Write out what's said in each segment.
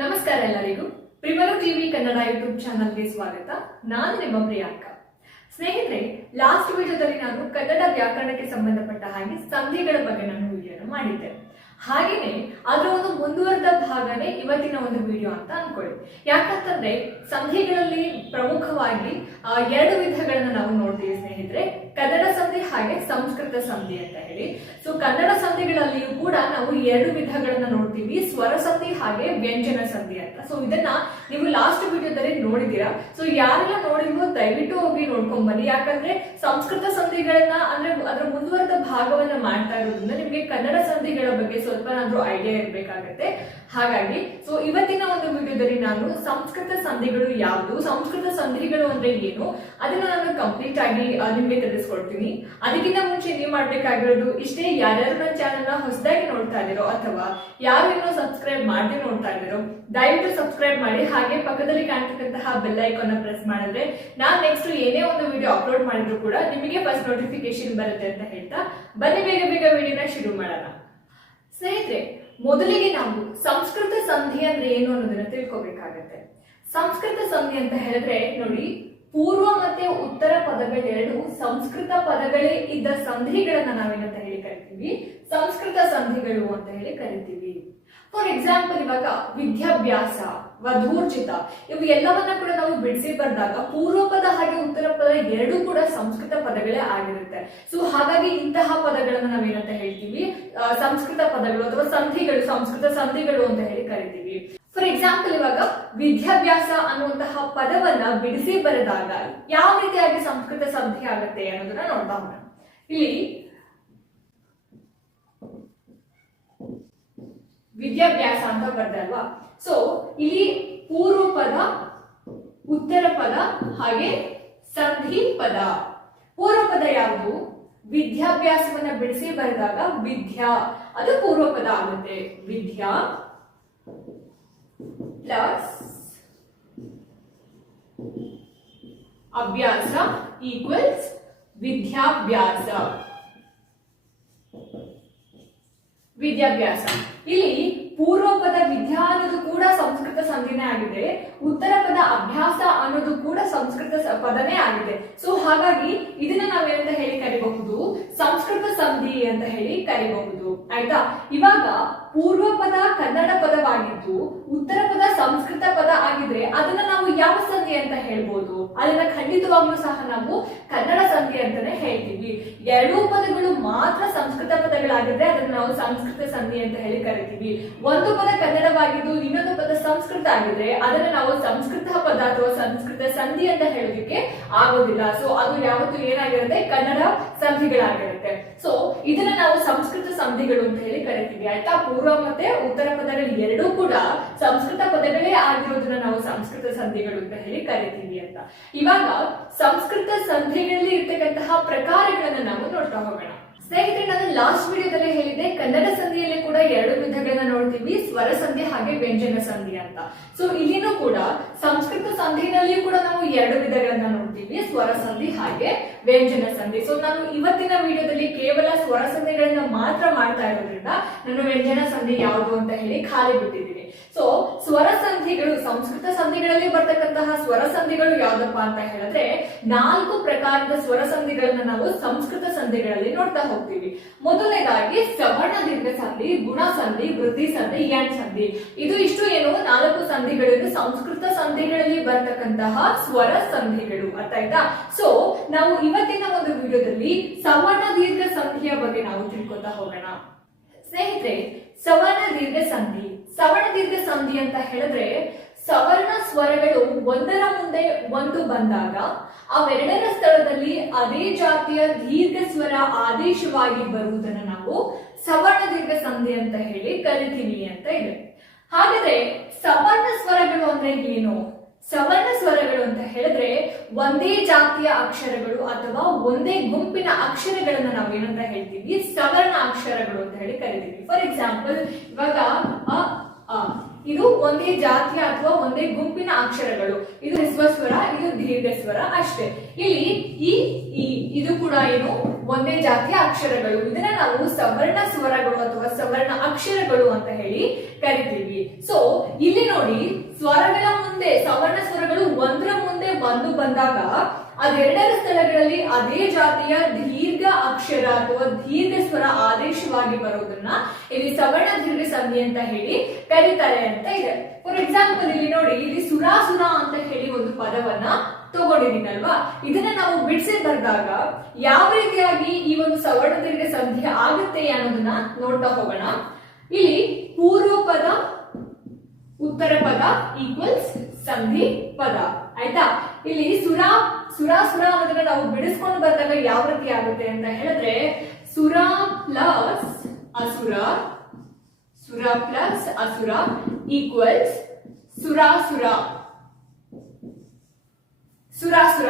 ನಮಸ್ಕಾರ ಎಲ್ಲರಿಗೂ. ಪ್ರಿಮರು TV Kannada YouTube ಚಾನಲ್ಗೆ ಸ್ವಾಗತ. ನಾನು ನಿಮ್ಮ ಪ್ರಿಯಾಂಕಾ. ಸ್ನೇಹಿತರೆ, ಲಾಸ್ಟ್ ವಿಡಿಯೋದಲ್ಲಿ ನಾನು ಕನ್ನಡ ವ್ಯಾಕರಣಕ್ಕೆ ಸಂಬಂಧಪಟ್ಟ ಹಾಗೆ ಸಂಧಿಗಳ ಬಗ್ಗೆ ನಾನು ವಿಡಿಯೋನ ಮಾಡಿದ್ದೆ. ಹಾಗೇನೆ ಅದರ ಒಂದು ಮುಂದುವರೆದ ಭಾಗನೇ ಇವತ್ತಿನ ಒಂದು ವಿಡಿಯೋ ಅಂತ ಅನ್ಕೊಳ್ಳಿ. ಯಾಕಂತಂದ್ರೆ ಸಂಧಿಗಳಲ್ಲಿ ಪ್ರಮುಖವಾಗಿ ಎರಡು ವಿಧಗಳನ್ನ ನಾವು ನೋಡ್ತೀವಿ ಸ್ನೇಹಿತರೆ, ಕನ್ನಡ ಸಂಧಿ ಹಾಗೆ ಸಂಸ್ಕೃತ ಸಂಧಿ ಅಂತ ಹೇಳಿ. ಸೊ ಕನ್ನಡ ಸಂಧಿಗಳಲ್ಲಿಯೂ ಕೂಡ ನಾವು ಎರಡು ವಿಧಗಳನ್ನ ನೋಡ್ತೀವಿ, ಸ್ವರ ಸಂಧಿ ಹಾಗೆ ವ್ಯಂಜನ ಸಂಧಿ ಅಂತ. ಸೊ ಇದನ್ನ ನೀವು ಲಾಸ್ಟ್ ವಿಡಿಯೋದಲ್ಲಿ ನೋಡಿದೀರಾ. ಸೊ ಯಾರೆಲ್ಲ ನೋಡಿಲ್ವೋ ದಯವಿಟ್ಟು ಹೋಗಿ ನೋಡ್ಕೊಂಡ್ ಬನ್ನಿ. ಯಾಕಂದ್ರೆ ಸಂಸ್ಕೃತ ಸಂಧಿಗಳನ್ನ ಅಂದ್ರೆ ಅದರ ಮುಂದುವರೆದ ಭಾಗವನ್ನ ಮಾಡ್ತಾ ಇರೋದ್ರಿಂದ ನಿಮ್ಗೆ ಕನ್ನಡ ಸಂಧಿಗಳ ಬಗ್ಗೆ ಸ್ವಲ್ಪನಾದ್ರೂ ಐಡಿಯಾ ಇರ್ಬೇಕಾಗತ್ತೆ. ಹಾಗಾಗಿ ಸೊ ಇವತ್ತಿನ ಒಂದು ವಿಡಿಯೋದಲ್ಲಿ ನಾನು ಸಂಸ್ಕೃತ ಸಂಧಿಗಳು ಯಾವುದು, ಸಂಸ್ಕೃತ ಸಂಧಿಗಳು ಅಂದ್ರೆ ಏನು, ಅದನ್ನ ನಾನು ಕಂಪ್ಲೀಟ್ ಆಗಿ ನಿಮ್ಗೆ ತಿಳಿಸ್ಕೊಡ್ತೀನಿ. ಅದಕ್ಕಿಂತ ಮುಂಚೆ ನೀವು ಮಾಡ್ಬೇಕಾಗಿರೋದು ಇಷ್ಟೇ. ಯಾರ್ಯಾರು ನನ್ನ ಚಾನೆಲ್ ನ ಹೊಸದಾಗಿ ನೋಡ್ತಾ ಇದ್ದೀರೋ ಅಥವಾ ಯಾರೇನೋ ಸಬ್ಸ್ಕ್ರೈಬ್ ಮಾಡದೆ ನೋಡ್ತಾ ಇದ್ದೀರೋ ದಯವಿಟ್ಟು ಸಬ್ಸ್ಕ್ರೈಬ್ ಮಾಡಿ. ಹಾಗೆ ಪಕ್ಕದಲ್ಲಿ ಕಾಣ್ತಕ್ಕಂತಹ ಬೆಲ್ ಐಕಾನ್ ನ ಪ್ರೆಸ್ ಮಾಡಿದ್ರೆ ನಾನ್ ನೆಕ್ಸ್ಟ್ ಏನೇ ಒಂದು ವಿಡಿಯೋ ಅಪ್ಲೋಡ್ ಮಾಡಿದ್ರು ಕೂಡ ನಿಮಗೆ ಫಸ್ಟ್ ನೋಟಿಫಿಕೇಶನ್ ಬರುತ್ತೆ ಅಂತ ಹೇಳ್ತಾ ಬನ್ನಿ ಬೇಗ ಬೇಗ ವಿಡಿಯೋನ ಶುರು ಮಾಡೋಣ. ಸ್ನೇಹಿತರೆ, ಮೊದಲಿಗೆ ನಾವು ಸಂಸ್ಕೃತ ಸಂಧಿ ಅಂದ್ರೆ ಏನು ಅನ್ನೋದನ್ನ ತಿಳ್ಕೊಬೇಕಾಗತ್ತೆ. ಸಂಸ್ಕೃತ ಸಂಧಿ ಅಂತ ಹೇಳಿದ್ರೆ ನೋಡಿ, ಪೂರ್ವ ಮತ್ತೆ ಉತ್ತರ ಪದಗಳೆರಡು ಸಂಸ್ಕೃತ ಪದಗಳೇ ಇದ್ದ ಸಂಧಿಗಳನ್ನ ನಾವೇನಂತ ಹೇಳಿ ಕರಿತೀವಿ, ಸಂಸ್ಕೃತ ಸಂಧಿಗಳು ಅಂತ ಹೇಳಿ ಕರಿತೀವಿ. ಫಾರ್ ಎಕ್ಸಾಂಪಲ್, ಇವಾಗ ವಿದ್ಯಾಭ್ಯಾಸ, ವಧೂರ್ಜಿತ, ಇವು ಎಲ್ಲವನ್ನ ಕೂಡ ನಾವು ಬಿಡಿಸಿ ಬರೆದಾಗ ಪೂರ್ವ ಪದ ಹಾಗೆ ಉತ್ತರ ಪದ ಎರಡೂ ಕೂಡ ಸಂಸ್ಕೃತ ಪದಗಳೇ ಆಗಿರುತ್ತೆ. ಸೊ ಹಾಗಾಗಿ ಇಂತಹ ಪದಗಳನ್ನ ನಾವೇನಂತ ಹೇಳ್ತೀವಿ, ಸಂಸ್ಕೃತ ಪದಗಳು ಅಥವಾ ಸಂಧಿಗಳು, ಸಂಸ್ಕೃತ ಸಂಧಿಗಳು ಅಂತ ಹೇಳಿ ಕರಿತೀವಿ. ಫಾರ್ ಎಕ್ಸಾಂಪಲ್, ಇವಾಗ ವಿದ್ಯಾಭ್ಯಾಸ ಅನ್ನುವಂತಹ ಪದವನ್ನ ಬಿಡಿಸಿ ಬರೆದಾಗ ಯಾವ ರೀತಿಯಾಗಿ ಸಂಸ್ಕೃತ ಸಂಧಿ ಆಗುತ್ತೆ ಅನ್ನೋದನ್ನ ನೋಡ್ತಾ ಹೋಗೋಣ. ಇಲ್ಲಿ ವಿದ್ಯಾಭ್ಯಾಸ ಅಂತ ಬರ್ದಲ್ವಾ, ಸೊ ಇಲ್ಲಿ ಪೂರ್ವ ಪದ, ಉತ್ತರ ಪದ ಹಾಗೆ ಸಂಧಿ ಪದ. ಪೂರ್ವ ಪದ ಯಾವುದು? ವಿದ್ಯಾಭ್ಯಾಸವನ್ನ ಬಿಡಿಸಿ ಬರೆದಾಗ ವಿದ್ಯಾ, ಅದು ಪೂರ್ವ ಪದ ಆಗುತ್ತೆ. ವಿದ್ಯಾ ಪ್ಲಸ್ ಅಭ್ಯಾಸ ಈಕ್ವಲ್ಸ್ ವಿದ್ಯಾಭ್ಯಾಸ. ವಿದ್ಯಾಭ್ಯಾಸ ಇಲ್ಲಿ ಪೂರ್ವ ಪದ ವಿದ್ಯಾ ಅನ್ನೋದು ಕೂಡ ಸಂಸ್ಕೃತ ಸಂಧಿನೇ ಆಗಿದೆ, ಉತ್ತರ ಪದ ಅಭ್ಯಾಸ ಅನ್ನೋದು ಕೂಡ ಸಂಸ್ಕೃತ ಪದನೇ ಆಗಿದೆ. ಸೊ ಹಾಗಾಗಿ ಇದನ್ನ ನಾವೇನಂತ ಹೇಳಿ ಕರಿಬಹುದು, ಸಂಸ್ಕೃತ ಸಂಧಿ ಅಂತ ಹೇಳಿ ಕರಿಬಹುದು. ಆಯ್ತಾ? ಇವಾಗ ಪೂರ್ವ ಪದ ಕನ್ನಡ ಪದವಾಗಿದ್ದು ಉತ್ತರ ಪದ ಸಂಸ್ಕೃತ ಪದ ಆಗಿದ್ರೆ ಅದನ್ನ ನಾವು ಯಾವ ಸಂಧಿ ಅಂತ ಹೇಳ್ಬೋದು? ಅದನ್ನ ಖಂಡಿತವಾಗ್ಲೂ ಸಹ ನಾವು ಕನ್ನಡ ಸಂಧಿ ಅಂತಾನೆ ಹೇಳ್ತೀವಿ. ಎರಡೂ ಪದಗಳು ಮಾತ್ರ ಸಂಸ್ಕೃತ ಪದಗಳಾಗಿದ್ರೆ ಅದನ್ನ ನಾವು ಸಂಸ್ಕೃತ ಸಂಧಿ ಅಂತ ಹೇಳಿ ಕರಿತೀವಿ. ಒಂದು ಪದ ಕನ್ನಡವಾಗಿದ್ದು ಇನ್ನೊಂದು ಪದ ಸಂಸ್ಕೃತ ಆಗಿದ್ರೆ ಅದನ್ನ ನಾವು ಸಂಸ್ಕೃತ ಪದ ಅಥವಾ ಸಂಸ್ಕೃತ ಸಂಧಿ ಅಂತ ಹೇಳೋದಕ್ಕೆ ಆಗೋದಿಲ್ಲ. ಸೊ ಅದು ಯಾವತ್ತು ಏನಾಗಿರುತ್ತೆ, ಕನ್ನಡ ಸಂಧಿಗಳಾಗಿರುತ್ತೆ. ಸೊ ಇದನ್ನ ನಾವು ಸಂಸ್ಕೃತ ಸಂಧಿಗಳು ಅಂತ ಹೇಳಿ ಕರಿತೀವಿ. ಆಯ್ತಾ? ಪೂರ್ವ ಮತ್ತೆ ಉತ್ತರ ಪದಗಳು ಎರಡೂ ಕೂಡ ಸಂಸ್ಕೃತ ಪದಗಳೇ ಆಗಿರೋದನ್ನ ನಾವು ಸಂಸ್ಕೃತ ಸಂಧಿಗಳು ಅಂತ ಹೇಳಿ ಕರಿತೀವಿ ಅಂತ. ಇವಾಗ ಸಂಸ್ಕೃತ ಸಂಧಿಗಳಲ್ಲಿ ಇರ್ತಕ್ಕಂತಹ ಪ್ರಕಾರಗಳನ್ನ ನಾವು ನೋಡ್ತಾ ಹೋಗೋಣ. ಸ್ನೇಹಿತರೆ, ನಾನು ಲಾಸ್ಟ್ ವಿಡಿಯೋದಲ್ಲಿ ಹೇಳಿದ್ದೆ ಕನ್ನಡ ಸಂಧಿಯಲ್ಲಿ ಕೂಡ ಎರಡು ವಿಧಗಳನ್ನ ನೋಡ್ತೀವಿ, ಸ್ವರ ಸಂಧಿ ಹಾಗೆ ವ್ಯಂಜನ ಸಂಧಿ ಅಂತ. ಸೊ ಇಲ್ಲಿನೂ ಕೂಡ ಸಂಸ್ಕೃತ ಸಂಧಿನಲ್ಲಿಯೂ ಕೂಡ ನಾವು ಎರಡು ವಿಧಗಳನ್ನ ನೋಡ್ತೀವಿ, ಸ್ವರ ಸಂಧಿ ಹಾಗೆ ವ್ಯಂಜನ ಸಂಧಿ. ಸೊ ನಾನು ಇವತ್ತಿನ ವಿಡಿಯೋದಲ್ಲಿ ಕೇವಲ ಸ್ವರ ಸಂಧಿಗಳನ್ನ ಮಾತ್ರ ಮಾಡ್ತಾ ಇರೋದ್ರಿಂದ ನಾನು ವ್ಯಂಜನ ಸಂಧಿ ಯಾವುದು ಅಂತ ಹೇಳಿ ಖಾಲಿ ಬಿಟ್ಟಿದ್ದೀನಿ. ಸೊ ಸ್ವರ ಸಂಧಿಗಳು, ಸಂಸ್ಕೃತ ಸಂಧಿಗಳಲ್ಲಿ ಬರ್ತಕ್ಕಂತಹ ಸ್ವರ ಸಂಧಿಗಳು ಯಾವ್ದಪ್ಪ ಅಂತ ಹೇಳಿದ್ರೆ 4 ಪ್ರಕಾರದ ಸ್ವರ ಸಂಧಿಗಳನ್ನ ನಾವು ಸಂಸ್ಕೃತ ಸಂಧಿಗಳಲ್ಲಿ ನೋಡ್ತಾ ಹೋಗ್ತೀವಿ. ಮೊದಲನೇದಾಗಿ ಸವರ್ಣ ದೀರ್ಘ ಸಂಧಿ, ಗುಣ ಸಂಧಿ, ವೃದ್ಧಿ ಸಂಧಿ, ಯಣ್ ಸಂಧಿ. ಇಷ್ಟು ಏನು 4 ಸಂಧಿಗಳು ಸಂಸ್ಕೃತ ಸಂಧಿಗಳಲ್ಲಿ ಬರ್ತಕ್ಕಂತಹ ಸ್ವರ ಸಂಧಿಗಳು. ಅರ್ಥ ಆಯ್ತಾ? ಸೊ ನಾವು ಇವತ್ತಿನ ಒಂದು ವಿಡಿಯೋದಲ್ಲಿ ಸವರ್ಣ ದೀರ್ಘ ಸಂಧಿಯ ಬಗ್ಗೆ ನಾವು ತಿಳ್ಕೊತಾ ಹೋಗೋಣ. ಸ್ನೇಹಿತರೆ, ಸವರ್ಣ ದೀರ್ಘ ಸಂಧಿ, ಸವರ್ಣ ದೀರ್ಘ ಸಂಧಿ ಅಂತ ಹೇಳಿದ್ರೆ ಸವರ್ಣ ಸ್ವರಗಳು ಒಂದರ ಮುಂದೆ ಒಂದು ಬಂದಾಗ ಅವೆರಡರ ಸ್ಥಳದಲ್ಲಿ ಅದೇ ಜಾತಿಯ ದೀರ್ಘ ಸ್ವರ ಆದೇಶವಾಗಿ ಬರುವುದನ್ನು ನಾವು ಸವರ್ಣ ದೀರ್ಘ ಸಂಧಿ ಅಂತ ಹೇಳಿ ಕರಿತೀವಿ ಅಂತ ಇದೆ. ಹಾಗಾದ್ರೆ ಸವರ್ಣ ಸ್ವರಗಳು ಅಂದ್ರೆ ಏನು? ಸವರ್ಣ ಸ್ವರಗಳು ಅಂತ ಹೇಳಿದ್ರೆ ಒಂದೇ ಜಾತಿಯ ಅಕ್ಷರಗಳು ಅಥವಾ ಒಂದೇ ಗುಂಪಿನ ಅಕ್ಷರಗಳನ್ನ ನಾವು ಏನಂತ ಹೇಳ್ತೀವಿ, ಸವರ್ಣ ಅಕ್ಷರಗಳು ಅಂತ ಹೇಳಿ ಕರಿತೀವಿ. ಫಾರ್ ಎಕ್ಸಾಂಪಲ್, ಇವಾಗ ಅ ಇದು ಒಂದೇ ಜಾತಿಯ ಅಥವಾ ಒಂದೇ ಗುಂಪಿನ ಅಕ್ಷರಗಳು. ಇದು ಹ್ರಸ್ವ ಸ್ವರ, ಇದು ದೀರ್ಘ ಸ್ವರ ಅಷ್ಟೇ. ಇಲ್ಲಿ ಈ ಇದು ಕೂಡ ಏನು ಒಂದೇ ಜಾತಿಯ ಅಕ್ಷರಗಳು. ಇದನ್ನ ನಾವು ಸವರ್ಣ ಸ್ವರಗಳು ಅಥವಾ ಸವರ್ಣ ಅಕ್ಷರಗಳು ಅಂತ ಹೇಳಿ ಕರಿತೀವಿ. ಸೊ ಇಲ್ಲಿ ನೋಡಿ, ಸ್ವರಗಳ ಮುಂದೆ ಸವರ್ಣ ಸ್ವರಗಳು ಒಂದರ ಮುಂದೆ ಒಂದು ಬಂದಾಗ ಅದೆರಡರ ಸ್ಥಳಗಳಲ್ಲಿ ಅದೇ ಜಾತಿಯ ದೀರ್ಘ ಅಕ್ಷರ ಅಥವಾ ದೀರ್ಘ ಸ್ವರ ಆದೇಶವಾಗಿ ಬರೋದನ್ನ ಇಲ್ಲಿ ಸವರ್ಣ ದೀರ್ಘ ಸಂಧಿ ಅಂತ ಹೇಳಿ ಕರೀತಾರೆ ಅಂತ ಇದೆ. ಫಾರ್ ಎಕ್ಸಾಂಪಲ್ ಇಲ್ಲಿ ನೋಡಿ, ಇಲ್ಲಿ ಸುರಾಸುರ ಅಂತ ಹೇಳಿ ಒಂದು ಪದವನ್ನ ತಗೊಂಡಿದ್ದೀನಲ್ವಾ, ಇದನ್ನ ನಾವು ಬಿಡಿಸಿ ಬರೆದಾಗ ಯಾವ ರೀತಿಯಾಗಿ ಈ ಒಂದು ಸವರ್ಣ ದೀರ್ಘ ಸಂಧಿ ಆಗುತ್ತೆ ಅನ್ನೋದನ್ನ ನೋಡ್ತಾ ಹೋಗೋಣ. ಇಲ್ಲಿ ಪೂರ್ವ ಪದ ಉತ್ತರ ಪದ ಈಕ್ವಲ್ಸ್ ಸಂಧಿ ಪದ. ಆಯ್ತಾ? ಇಲ್ಲಿ ಸುರ ಅನ್ನೋದನ್ನ ನಾವು ಬಿಡಿಸ್ಕೊಂಡು ಬಂದಾಗ ಯಾವ ರೀತಿ ಆಗುತ್ತೆ ಅಂತ ಹೇಳಿದ್ರೆ, ಸುರ ಪ್ಲಸ್ ಅಸುರ ಈಕ್ವಲ್ಸ್ ಸುರಾಸುರ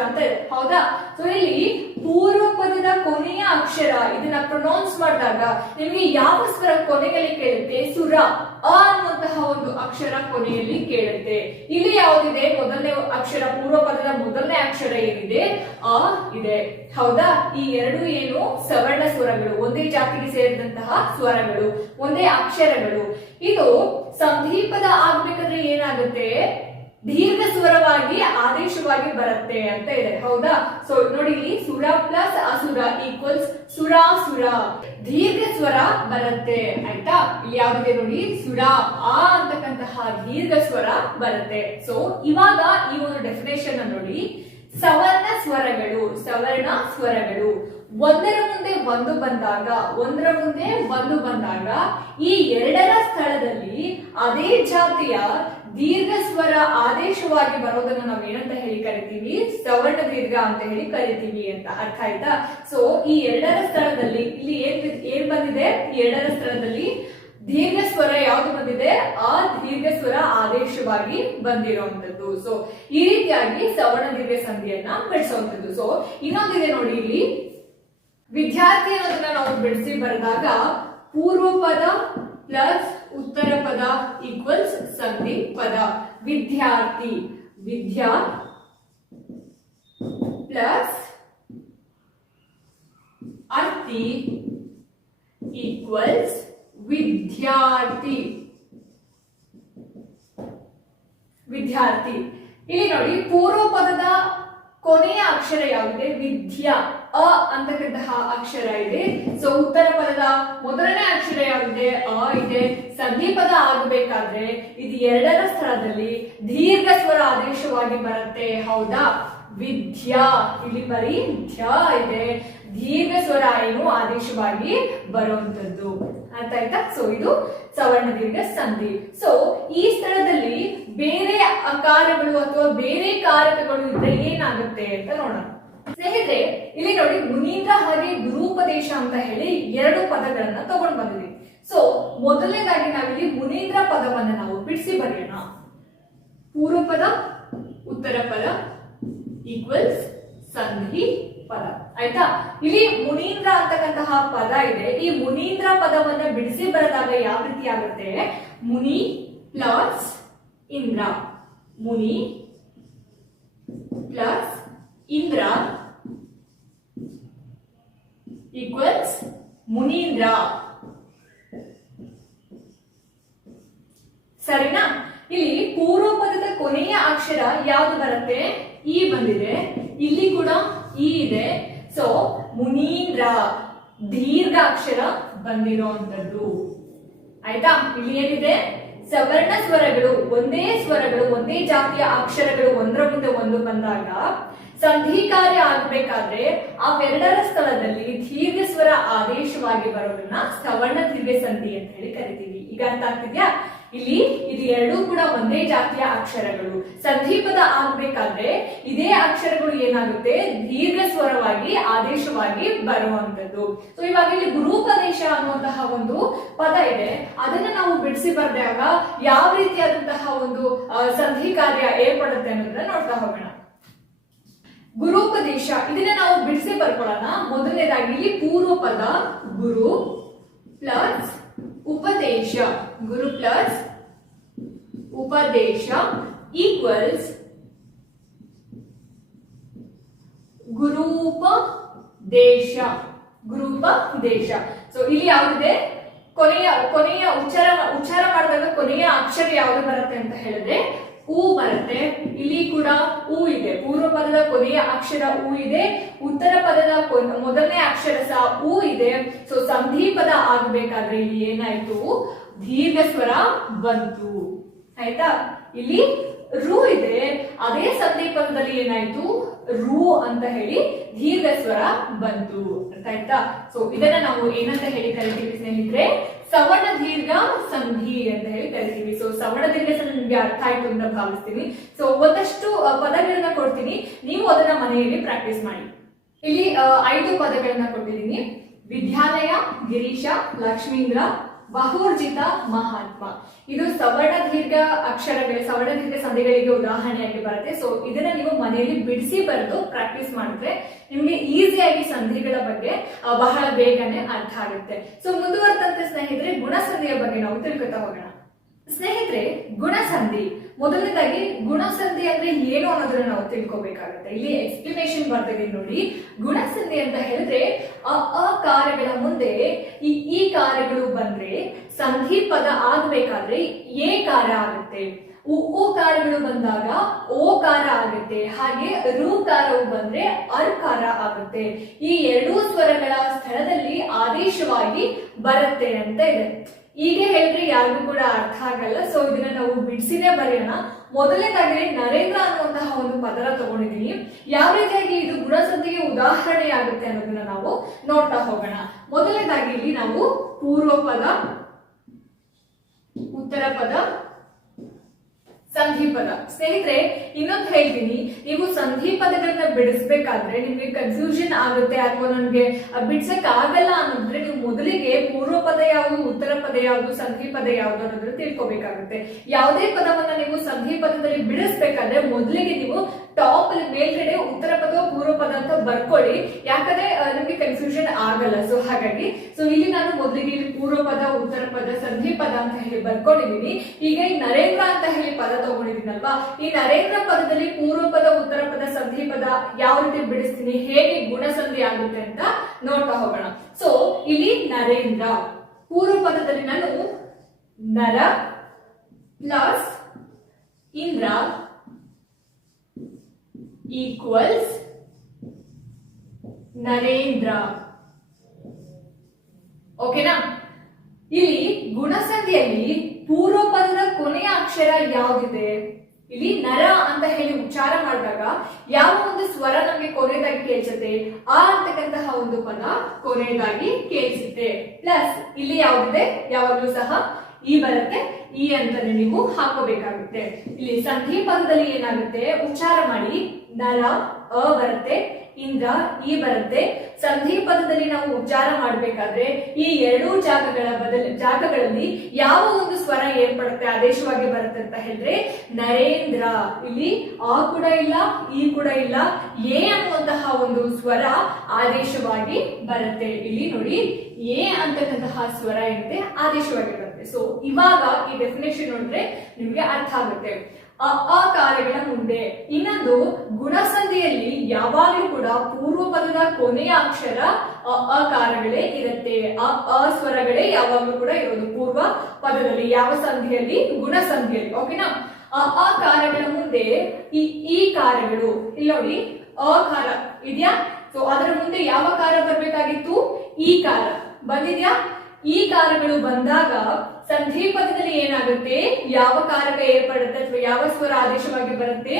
ಅಂತ ಇದೆ. ಹೌದಾ? ಸೊ ಇಲ್ಲಿ ಪೂರ್ವ ಪದದ ಕೊನೆಯ ಅಕ್ಷರ ಇದನ್ನ ಪ್ರೊನೌನ್ಸ್ ಮಾಡಿದಾಗ ನಿಮಗೆ ಯಾವ ಸ್ವರ ಕೊನೆಯಲ್ಲಿ ಕೇಳುತ್ತೆ? ಸುರ, ಅ ಅನ್ನುವಂತಹ ಒಂದು ಅಕ್ಷರ ಕೊನೆಯಲ್ಲಿ ಕೇಳುತ್ತೆ. ಇಲ್ಲಿ ಯಾವುದಿದೆ? ಮೊದಲನೇ ಅಕ್ಷರ, ಪೂರ್ವ ಪದದ ಮೊದಲನೇ ಅಕ್ಷರ ಏನಿದೆ? ಅ ಇದೆ. ಹೌದಾ? ಈ ಎರಡು ಏನು ಸವರ್ಣ ಸ್ವರಗಳು, ಒಂದೇ ಜಾತಿಗೆ ಸೇರಿದಂತಹ ಸ್ವರಗಳು, ಒಂದೇ ಅಕ್ಷರಗಳು. ಇದು ಸಂಧಿ ಪದ ಆಗ್ಬೇಕಾದ್ರೆ ಏನಾಗುತ್ತೆ? ದೀರ್ಘ ಸ್ವರವಾಗಿ ಆದೇಶವಾಗಿ ಬರುತ್ತೆ ಅಂತ ಇದೆ. ಹೌದಾ? ಸೊ ನೋಡಿ, ಇಲ್ಲಿ ಸುರ ಪ್ಲಸ್ ಅಸುರ ಈಕ್ವಲ್ಸ್ ಸುರಾಸುರ, ದೀರ್ಘ ಸ್ವರ ಬರುತ್ತೆ. ಆಯ್ತಾ? ಇಲ್ಲಿ ಯಾವ್ದಿದೆ ನೋಡಿ, ಸುರ, ಆ ಅಂತಕ್ಕಂತಹ ದೀರ್ಘ ಸ್ವರ ಬರುತ್ತೆ. ಸೊ ಇವಾಗ ಈ ಒಂದು ಡೆಫಿನೇಷನ್ ನೋಡಿ, ಸವರ್ಣ ಸ್ವರಗಳು ಒಂದರ ಮುಂದೆ ಒಂದು ಬಂದಾಗ ಈ ಎರಡರ ಸ್ಥಳದಲ್ಲಿ ಅದೇ ಜಾತಿಯ ದೀರ್ಘ ಸ್ವರ ಆದೇಶವಾಗಿ ಬರೋದನ್ನ ನಾವು ಏನಂತ ಹೇಳಿ ಕರಿತೀವಿ? ಸವರ್ಣ ದೀರ್ಘ ಅಂತ ಹೇಳಿ ಕರಿತೀವಿ ಅಂತ. ಅರ್ಥ ಆಯ್ತಾ? ಸೊ ಈ ಎರಡರ ಸ್ಥಳದಲ್ಲಿ ಇಲ್ಲಿ ಏನ್ ಬಂದಿದೆ? ಈ ಎರಡರ ಸ್ಥಳದಲ್ಲಿ ದೀರ್ಘ ಸ್ವರ ಯಾವ್ದು ಬಂದಿದೆ? ಆ ದೀರ್ಘ ಸ್ವರ ಆದೇಶವಾಗಿ ಬಂದಿರುವಂತದ್ದು. ಸೊ ಈ ರೀತಿಯಾಗಿ ಸವರ್ಣ ದೀರ್ಘ ಸಂಧಿಯನ್ನ ಬಿಡಿಸುವಂತದ್ದು. ಸೊ ಇನ್ನೊಂದಿದೆ ನೋಡಿ, ಇಲ್ಲಿ ವಿದ್ಯಾರ್ಥಿ ಅನ್ನೋದನ್ನ ನಾವು ಬಿಡಿಸಿ ಬರೆದಾಗ ಪೂರ್ವ ಪದ ಪ್ಲಸ್ ಉತ್ತರ ಪದ ಈಕ್ವಲ್ಸ್ ಸಂಧಿ ಪದ. ವಿದ್ಯಾರ್ಥಿ ಪ್ಲಸ್ ಅರ್ಥಿ ಈಕ್ವಲ್ಸ್ ವಿದ್ಯಾರ್ಥಿ. ಇಲ್ಲಿ ನೋಡಿ, ಪೂರ್ವ ಪದದ ಕೊನೆಯ ಅಕ್ಷರ ಯಾವಿದೆ? ವಿದ್ಯಾ, ಅ ಅಂತಕ್ಕಂತಹ ಅಕ್ಷರ ಇದೆ. ಸೊ ಉತ್ತರ ಪದದ ಮೊದಲನೇ ಅಕ್ಷರ ಯಾವಿದೆ? ಅ ಇದೆ. ಸಂಧಿ ಪದ ಆಗಬೇಕಾದ್ರೆ ಇದು ಎರಡರ ಸ್ಥಳದಲ್ಲಿ ದೀರ್ಘ ಸ್ವರ ಆದೇಶವಾಗಿ ಬರುತ್ತೆ. ಹೌದಾ? ವಿದ್ಯಾ, ಇಲ್ಲಿ ಬರೀ ಧ್ಯ ಇದೆ, ದೀರ್ಘ ಸ್ವರ ಏನು ಆದೇಶವಾಗಿ ಬರುವಂತದ್ದು. ಅರ್ಥ ಆಯ್ತಾ? ಸೊ ಇದು ಸವರ್ಣ ದೀರ್ಘ ಸಂಧಿ. ಸೊ ಈ ಸ್ಥಳದಲ್ಲಿ ಬೇರೆ ಅಕಾರಗಳು ಅಥವಾ ಬೇರೆ ಕಾರಕಗಳು ಇದ್ರೆ ಏನಾಗುತ್ತೆ ಅಂತ ನೋಡೋಣ. ಸ್ನೇಹಿತರೆ, ಇಲ್ಲಿ ನೋಡಿ, ಮುನೀಂದ್ರ ಹಾಗೆ ಗುರೂಪದೇಶ ಅಂತ ಹೇಳಿ ಎರಡು ಪದಗಳನ್ನ ತಗೊಂಡು ಬಂದಿದ್ವಿ. ಸೊ ಮೊದಲನೇದಾಗಿ ನಾವಿಲ್ಲಿ ಮುನೀಂದ್ರ ಪದವನ್ನ ನಾವು ಬಿಡಿಸಿ ಬರೆಯೋಣ. ಪೂರ್ವ ಪದ ಉತ್ತರ ಪದ ಈಕ್ವಲ್ಸ್ ಸಂಧಿ ಪದ. ಆಯ್ತಾ? ಇಲ್ಲಿ ಮುನೀಂದ್ರ ಅಂತಕ್ಕಂತಹ ಪದ ಇದೆ. ಈ ಮುನೀಂದ್ರ ಪದವನ್ನ ಬಿಡಿಸಿ ಬರೆದಾಗ ಯಾವ ರೀತಿ ಆಗುತ್ತೆ? ಮುನಿ ಪ್ಲಸ್ ಇಂದ್ರ, ಮುನಿ ಪ್ಲಸ್ ಇಂದ್ರ ಈಕ್ವಲ್ಸ್ ಮುನೀಂದ್ರ. ಸರಿನಾ? ಇಲ್ಲಿ ಪೂರ್ವ ಪದದ ಕೊನೆಯ ಅಕ್ಷರ ಯಾವುದು ಬರುತ್ತೆ? ಈ ಬಂದಿದೆ. ಇಲ್ಲಿ ಕೂಡ ಈ ಇದೆ. ಸೊ ಮುನೀಂದ್ರ ದೀರ್ಘ ಅಕ್ಷರ ಬಂದಿರುವಂತದ್ದು. ಆಯ್ತಾ? ಇಲ್ಲಿ ಏನಿದೆ? ಸವರ್ಣ ಸ್ವರಗಳು, ಒಂದೇ ಜಾತಿಯ ಅಕ್ಷರಗಳು ಒಂದರ ಮುಂದೆ ಒಂದು ಬಂದಾಗ ಸಂಧಿ ಕಾರ್ಯ ಆಗ್ಬೇಕಾದ್ರೆ ಅವೆರಡರ ಸ್ಥಳದಲ್ಲಿ ದೀರ್ಘ ಸ್ವರ ಆದೇಶವಾಗಿ ಬರೋದನ್ನ ಸವರ್ಣ ದೀರ್ಘ ಸಂಧಿ ಅಂತ ಹೇಳಿ ಕರಿತೀವಿ. ಈಗ ಅರ್ಥ ಆಗ್ತಿದ್ಯಾ? ಇಲ್ಲಿ ಇದು ಎರಡೂ ಕೂಡ ಒಂದೇ ಜಾತಿಯ ಅಕ್ಷರಗಳು. ಸಂಧಿ ಪದ ಆಗ್ಬೇಕಾದ್ರೆ ಇದೇ ಅಕ್ಷರಗಳು ಏನಾಗುತ್ತೆ? ದೀರ್ಘ ಸ್ವರವಾಗಿ ಆದೇಶವಾಗಿ ಬರುವಂತದ್ದು. ಸೊ ಇವಾಗ ಇಲ್ಲಿ ಗುರೂಪದೇಶ ಅನ್ನುವಂತಹ ಒಂದು ಪದ ಇದೆ. ಅದನ್ನ ನಾವು ಬಿಡಿಸಿ ಬರೆದಾಗ ಯಾವ ರೀತಿಯಾದಂತಹ ಒಂದು ಸಂಧಿ ಕಾರ್ಯ ಏರ್ಪಡುತ್ತೆ ಅನ್ನೋದನ್ನ ನೋಡ್ತಾ ಹೋಗೋಣ. ಗುರೂಪದೇಶ ಇದನ್ನ ನಾವು ಬಿಡಿಸಿ ಬರ್ಕೊಳ್ಳೋಣ. ಮೊದಲನೇದಾಗಿ ಇಲ್ಲಿ ಪೂರ್ವ ಪದ ಗುರು ಪ್ಲಸ್ ಉಪದೇಶ, ಗುರು ಪ್ಲಸ್ ಉಪದೇಶ ಈಕ್ವಲ್ಸ್ ಗುರೂಪದೇಶ. ಗುರೂಪದೇಶ. ಸೊ ಇಲ್ಲಿ ಯಾವ್ದಿದೆ, ಕೊನೆಯ ಉಚ್ಚಾರ ಮಾಡಿದಾಗ ಕೊನೆಯ ಅಕ್ಷರ ಯಾವ್ದು ಬರುತ್ತೆ ಅಂತ ಹೇಳಿದ್ರೆ ಉ ಬರುತ್ತೆ. ಇಲ್ಲಿ ಕೂಡ ಉ ಇದೆ. ಪೂರ್ವ ಪದದ ಕೊನೆಯ ಅಕ್ಷರ ಉ ಇದೆ, ಉತ್ತರ ಪದದ ಮೊದಲನೇ ಅಕ್ಷರ ಸಹ ಉ ಇದೆ. ಸೊ ಸಂಧಿ ಪದ ಆಗ್ಬೇಕಾದ್ರೆ ಇಲ್ಲಿ ಏನಾಯ್ತು, ದೀರ್ಘ ಸ್ವರ ಬಂತು. ಆಯ್ತಾ? ಇಲ್ಲಿ ರು ಇದೆ, ಅದೇ ಸಂಧಿ ಪದದಲ್ಲಿ ಏನಾಯ್ತು, ರು ಅಂತ ಹೇಳಿ ದೀರ್ಘ ಸ್ವರ ಬಂತು. ಅರ್ಥ ಆಯ್ತಾ? ಸೊ ಇದನ್ನ ನಾವು ಏನಂತ ಹೇಳಿ ಕರಿತೀವಿ ಸ್ನೇಹಿತರೆ, ಸವರ್ಣ ದೀರ್ಘ ಸಂಧಿ ಅಂತ ಹೇಳಿ ಕರಿತೀವಿ. ಸೊ ಸವರ್ಣ ದೀರ್ಘ ಸಂಧಿ ನಿಮ್ಗೆ ಅರ್ಥ ಆಯ್ತು ಅಂತ ಭಾವಿಸ್ತೀನಿ. ಸೊ ಒಂದಷ್ಟು ಪದಗಳನ್ನ ಕೊಡ್ತೀನಿ, ನೀವು ಅದನ್ನ ಮನೆಯಲ್ಲಿ ಪ್ರಾಕ್ಟೀಸ್ ಮಾಡಿ. ಇಲ್ಲಿ 5 ಪದಗಳನ್ನ ಕೊಟ್ಟಿದ್ದೀನಿ. ವಿದ್ಯಾಲಯ, ಗಿರೀಶ, ಲಕ್ಷ್ಮೀಂದ್ರ, ಬಹುರ್ಜಿತ, ಮಹಾತ್ಮ. ಇದು ಸವರ್ಣ ದೀರ್ಘ ಅಕ್ಷರಗಳು, ಸವರ್ಣ ದೀರ್ಘ ಸಂಧಿಗಳಿಗೆ ಉದಾಹರಣೆಯಾಗಿ ಬರುತ್ತೆ. ಸೊ ಇದನ್ನ ನೀವು ಮನೆಯಲ್ಲಿ ಬಿಡಿಸಿ ಬರೆದು ಪ್ರಾಕ್ಟೀಸ್ ಮಾಡಿದ್ರೆ ನಿಮ್ಗೆ ಈಸಿಯಾಗಿ ಸಂಧಿಗಳ ಬಗ್ಗೆ ಬಹಳ ಬೇಗನೆ ಅರ್ಥ ಆಗುತ್ತೆ. ಸೊ ಮುಂದುವರೆದಂತೆ ಸ್ನೇಹಿತರೆ, ಗುಣಸಂಧಿಯ ಬಗ್ಗೆ ನಾವು ತಿಳ್ಕೊತಾ ಹೋಗೋಣ. ಸ್ನೇಹಿತರೆ, ಗುಣಸಂಧಿ, ಮೊದಲನೇದಾಗಿ ಗುಣಸಂಧಿ ಅಂದ್ರೆ ಏನು ಅನ್ನೋದನ್ನ ನಾವು ತಿಳ್ಕೊಬೇಕಾಗುತ್ತೆ. ಇಲ್ಲಿ ಎಕ್ಸ್ಪ್ಲನೇಷನ್ ಬರ್ತಿದೆ ನೋಡಿ. ಗುಣಸಂಧಿ ಅಂತ ಹೇಳಿದ್ರೆ ಅಕಾರಗಳ ಮುಂದೆ ಈ ಕಾರ್ಯಗಳು ಬಂದ್ರೆ ಸಂಧಿ ಪದ ಆಗ್ಬೇಕಾದ್ರೆ ಏಕಾರ ಆಗುತ್ತೆ. ಉಕಾರಗಳು ಬಂದಾಗ ಓಕಾರ ಆಗುತ್ತೆ. ಹಾಗೆ ಋಕಾರವು ಬಂದ್ರೆ ಅರ್ಕಾರ ಆಗುತ್ತೆ. ಈ ಎರಡೂ ಸ್ವರಗಳ ಸ್ಥಳದಲ್ಲಿ ಆದೇಶವಾಗಿ ಬರುತ್ತೆ ಅಂತ ಇದೆ. ಹೀಗೆ ಹೇಳಿದ್ರೆ ಯಾರಿಗೂ ಕೂಡ ಅರ್ಥ ಆಗಲ್ಲ. ಸೊ ಇದನ್ನ ನಾವು ಬಿಡಿಸಿನೇ ಬರೆಯೋಣ. ಮೊದಲನೇದಾಗಿ ನರೇಂದ್ರ ಅನ್ನುವಂತಹ ಒಂದು ಪದನ ತಗೊಂಡಿದ್ದೀನಿ. ಯಾವ ರೀತಿಯಾಗಿ ಇದು ಗುಣಸಂಧಿಗೆ ಉದಾಹರಣೆ ಆಗುತ್ತೆ ಅನ್ನೋದನ್ನ ನಾವು ನೋಡ್ತಾ ಹೋಗೋಣ. ಮೊದಲನೇದಾಗಿ ಇಲ್ಲಿ ನಾವು ಪೂರ್ವ ಪದ, ಉತ್ತರ ಪದ, ಸಂಧಿ ಪದ. ಸ್ನೇಹಿತರೆ, ಇನ್ನೊಂದು ಹೇಳ್ತೀನಿ, ನೀವು ಸಂಧಿ ಪದಗಳನ್ನ ಬಿಡಿಸ್ಬೇಕಾದ್ರೆ ನಿಮ್ಗೆ ಕನ್ಫ್ಯೂಷನ್ ಆಗುತ್ತೆ ಅಥವಾ ನನ್ಗೆ ಬಿಡ್ಸಕ್ ಆಗಲ್ಲ ಅನ್ನೋದ್ರೆ ನೀವು ಮೊದಲಿಗೆ ಪೂರ್ವ ಪದ ಯಾವುದು, ಉತ್ತರ ಪದ ಯಾವುದು, ಸಂಧಿ ಪದ ಯಾವುದು ಅನ್ನೋದ್ರ ತಿಳ್ಕೊಬೇಕಾಗುತ್ತೆ. ಯಾವುದೇ ಪದವನ್ನ ನೀವು ಸಂಧಿ ಪದದಲ್ಲಿ ಬಿಡಿಸ್ಬೇಕಾದ್ರೆ ಮೊದಲಿಗೆ ನೀವು ಟಾಪ್ ಅಲ್ಲಿ ಮೇಲ್ಗಡೆ ಉತ್ತರ ಪದ ಪೂರ್ವ ಪದ ಅಂತ ಬರ್ಕೊಳ್ಳಿ. ಯಾಕಂದ್ರೆ ನಿಮ್ಗೆ ಕನ್ಫ್ಯೂಷನ್ ಆಗಲ್ಲ. ಸೊ ಹಾಗಾಗಿ ಇಲ್ಲಿ ನಾನು ಮೊದಲಿಗೆ ಇಲ್ಲಿ ಪೂರ್ವ ಪದ, ಉತ್ತರ ಪದ, ಸಂಧಿ ಪದ ಅಂತ ಹೇಳಿ ಬರ್ಕೊಂಡಿದೀನಿ. ಈಗ ಈ ನರೇಂದ್ರ ಅಂತ ಹೇಳಿ ಪದ ತಗೊಂಡಿದ್ದೀನಲ್ವಾ, ಈ ನರೇಂದ್ರ ಪದದಲ್ಲಿ ಪೂರ್ವ ಪದ, ಉತ್ತರ ಪದ, ಸಂಧಿ ಪದ ಯಾವ ರೀತಿ ಬಿಡಿಸ್ತೀನಿ, ಹೇಗೆ ಗುಣಸಂಧಿ ಆಗುತ್ತೆ ಅಂತ ನೋಡ್ತಾ ಹೋಗೋಣ. ಸೊ ಇಲ್ಲಿ ನರೇಂದ್ರ, ಪೂರ್ವ ಪದದಲ್ಲಿ ನಾನು ನರ ಪ್ಲಸ್ ಇಂದ್ರ ಈಕ್ವಲ್ಸ್ ನರೇಂದ್ರ. ಓಕೆನಾ? ಇಲ್ಲಿ ಗುಣಸಂಧಿಯಲ್ಲಿ ಪೂರ್ವ ಪದದ ಕೊನೆಯ ಅಕ್ಷರ ಯಾವ್ದಿದೆ, ಇಲ್ಲಿ ನರ ಅಂತ ಹೇಳಿ ಉಚ್ಚಾರ ಮಾಡಿದಾಗ ಯಾವ ಒಂದು ಸ್ವರ ನಮಗೆ ಕೊನೆಯದಾಗಿ ಕೇಳಿಸುತ್ತೆ, ಆ ಅಂತಕ್ಕಂತಹ ಒಂದು ಪದ ಕೊನೆಯದಾಗಿ ಕೇಳಿಸುತ್ತೆ. ಪ್ಲಸ್ ಇಲ್ಲಿ ಯಾವ್ದಿದೆ, ಯಾವಾಗ್ಲೂ ಸಹ ಈ ಬರುತ್ತೆ, ಈ ಅಂತಾನೆ ನೀವು ಹಾಕೋಬೇಕಾಗುತ್ತೆ. ಇಲ್ಲಿ ಸಂಧಿ ಪದದಲ್ಲಿ ಏನಾಗುತ್ತೆ, ಉಚ್ಚಾರ ಮಾಡಿ ನರ ಅ ಬರುತ್ತೆ, ಇಂದ್ರ ಈ ಬರುತ್ತೆ. ಸಂಧಿ ಪದದಲ್ಲಿ ನಾವು ಉಚ್ಚಾರ ಮಾಡಬೇಕಾದ್ರೆ ಈ ಎರಡೂ ಜಾಗಗಳಲ್ಲಿ ಯಾವ ಒಂದು ಸ್ವರ ಏರ್ಪಡುತ್ತೆ, ಆದೇಶವಾಗಿ ಬರುತ್ತೆ ಅಂತ ಹೇಳಿದ್ರೆ ನರೇಂದ್ರ. ಇಲ್ಲಿ ಆ ಕೂಡ ಇಲ್ಲ, ಈ ಕೂಡ ಇಲ್ಲ, ಎ ಅನ್ನುವಂತಹ ಒಂದು ಸ್ವರ ಆದೇಶವಾಗಿ ಬರುತ್ತೆ. ಇಲ್ಲಿ ನೋಡಿ, ಎ ಅಂತಕ್ಕಂತಹ ಸ್ವರ ಏನಿದೆ ಆದೇಶವಾಗಿ ಬರುತ್ತೆ. ಸೊ ಇವಾಗ ಈ ಡೆಫಿನೇಷನ್ ನೋಡಿದ್ರೆ ನಿಮ್ಗೆ ಅರ್ಥ ಆಗುತ್ತೆ. ಅಕಾರಗಳ ಮುಂದೆ ಇನ್ನೊಂದು ಗುಣಸಂಧಿಯಲ್ಲಿ ಯಾವಾಗಲೂ ಕೂಡ ಪೂರ್ವ ಪದದ ಕೊನೆಯ ಅಕ್ಷರ ಅಕಾರಗಳೇ ಇರುತ್ತೆ. ಅ ಸ್ವರಗಳೇ ಯಾವಾಗಲೂ ಕೂಡ ಇರೋದು ಪೂರ್ವ ಪದದಲ್ಲಿ, ಯಾವ ಸಂಧಿಯಲ್ಲಿ, ಗುಣಸಂಧಿಯಲ್ಲಿ. ಓಕೆನಾ? ಅಕಾರಗಳ ಮುಂದೆ ಈ ಕಾರ್ಯಗಳು, ಇಲ್ಲಿ ನೋಡಿ ಅಕಾರ ಇದೆಯಾ, ಸೊ ಅದರ ಮುಂದೆ ಯಾವ ಕಾರ ಬರ್ಬೇಕಾಗಿತ್ತು, ಈ ಕಾರ ಬಂದಿದ್ಯಾ. ಈ ಕಾರಗಳು ಬಂದಾಗ ಸಂಧಿ ಪದದಲ್ಲಿ ಏನಾಗುತ್ತೆ, ಯಾವ ಕಾರಕ ಏರ್ಪಡುತ್ತೆ ಅಥವಾ ಯಾವ ಸ್ವರ ಆದೇಶವಾಗಿ ಬರುತ್ತೆ,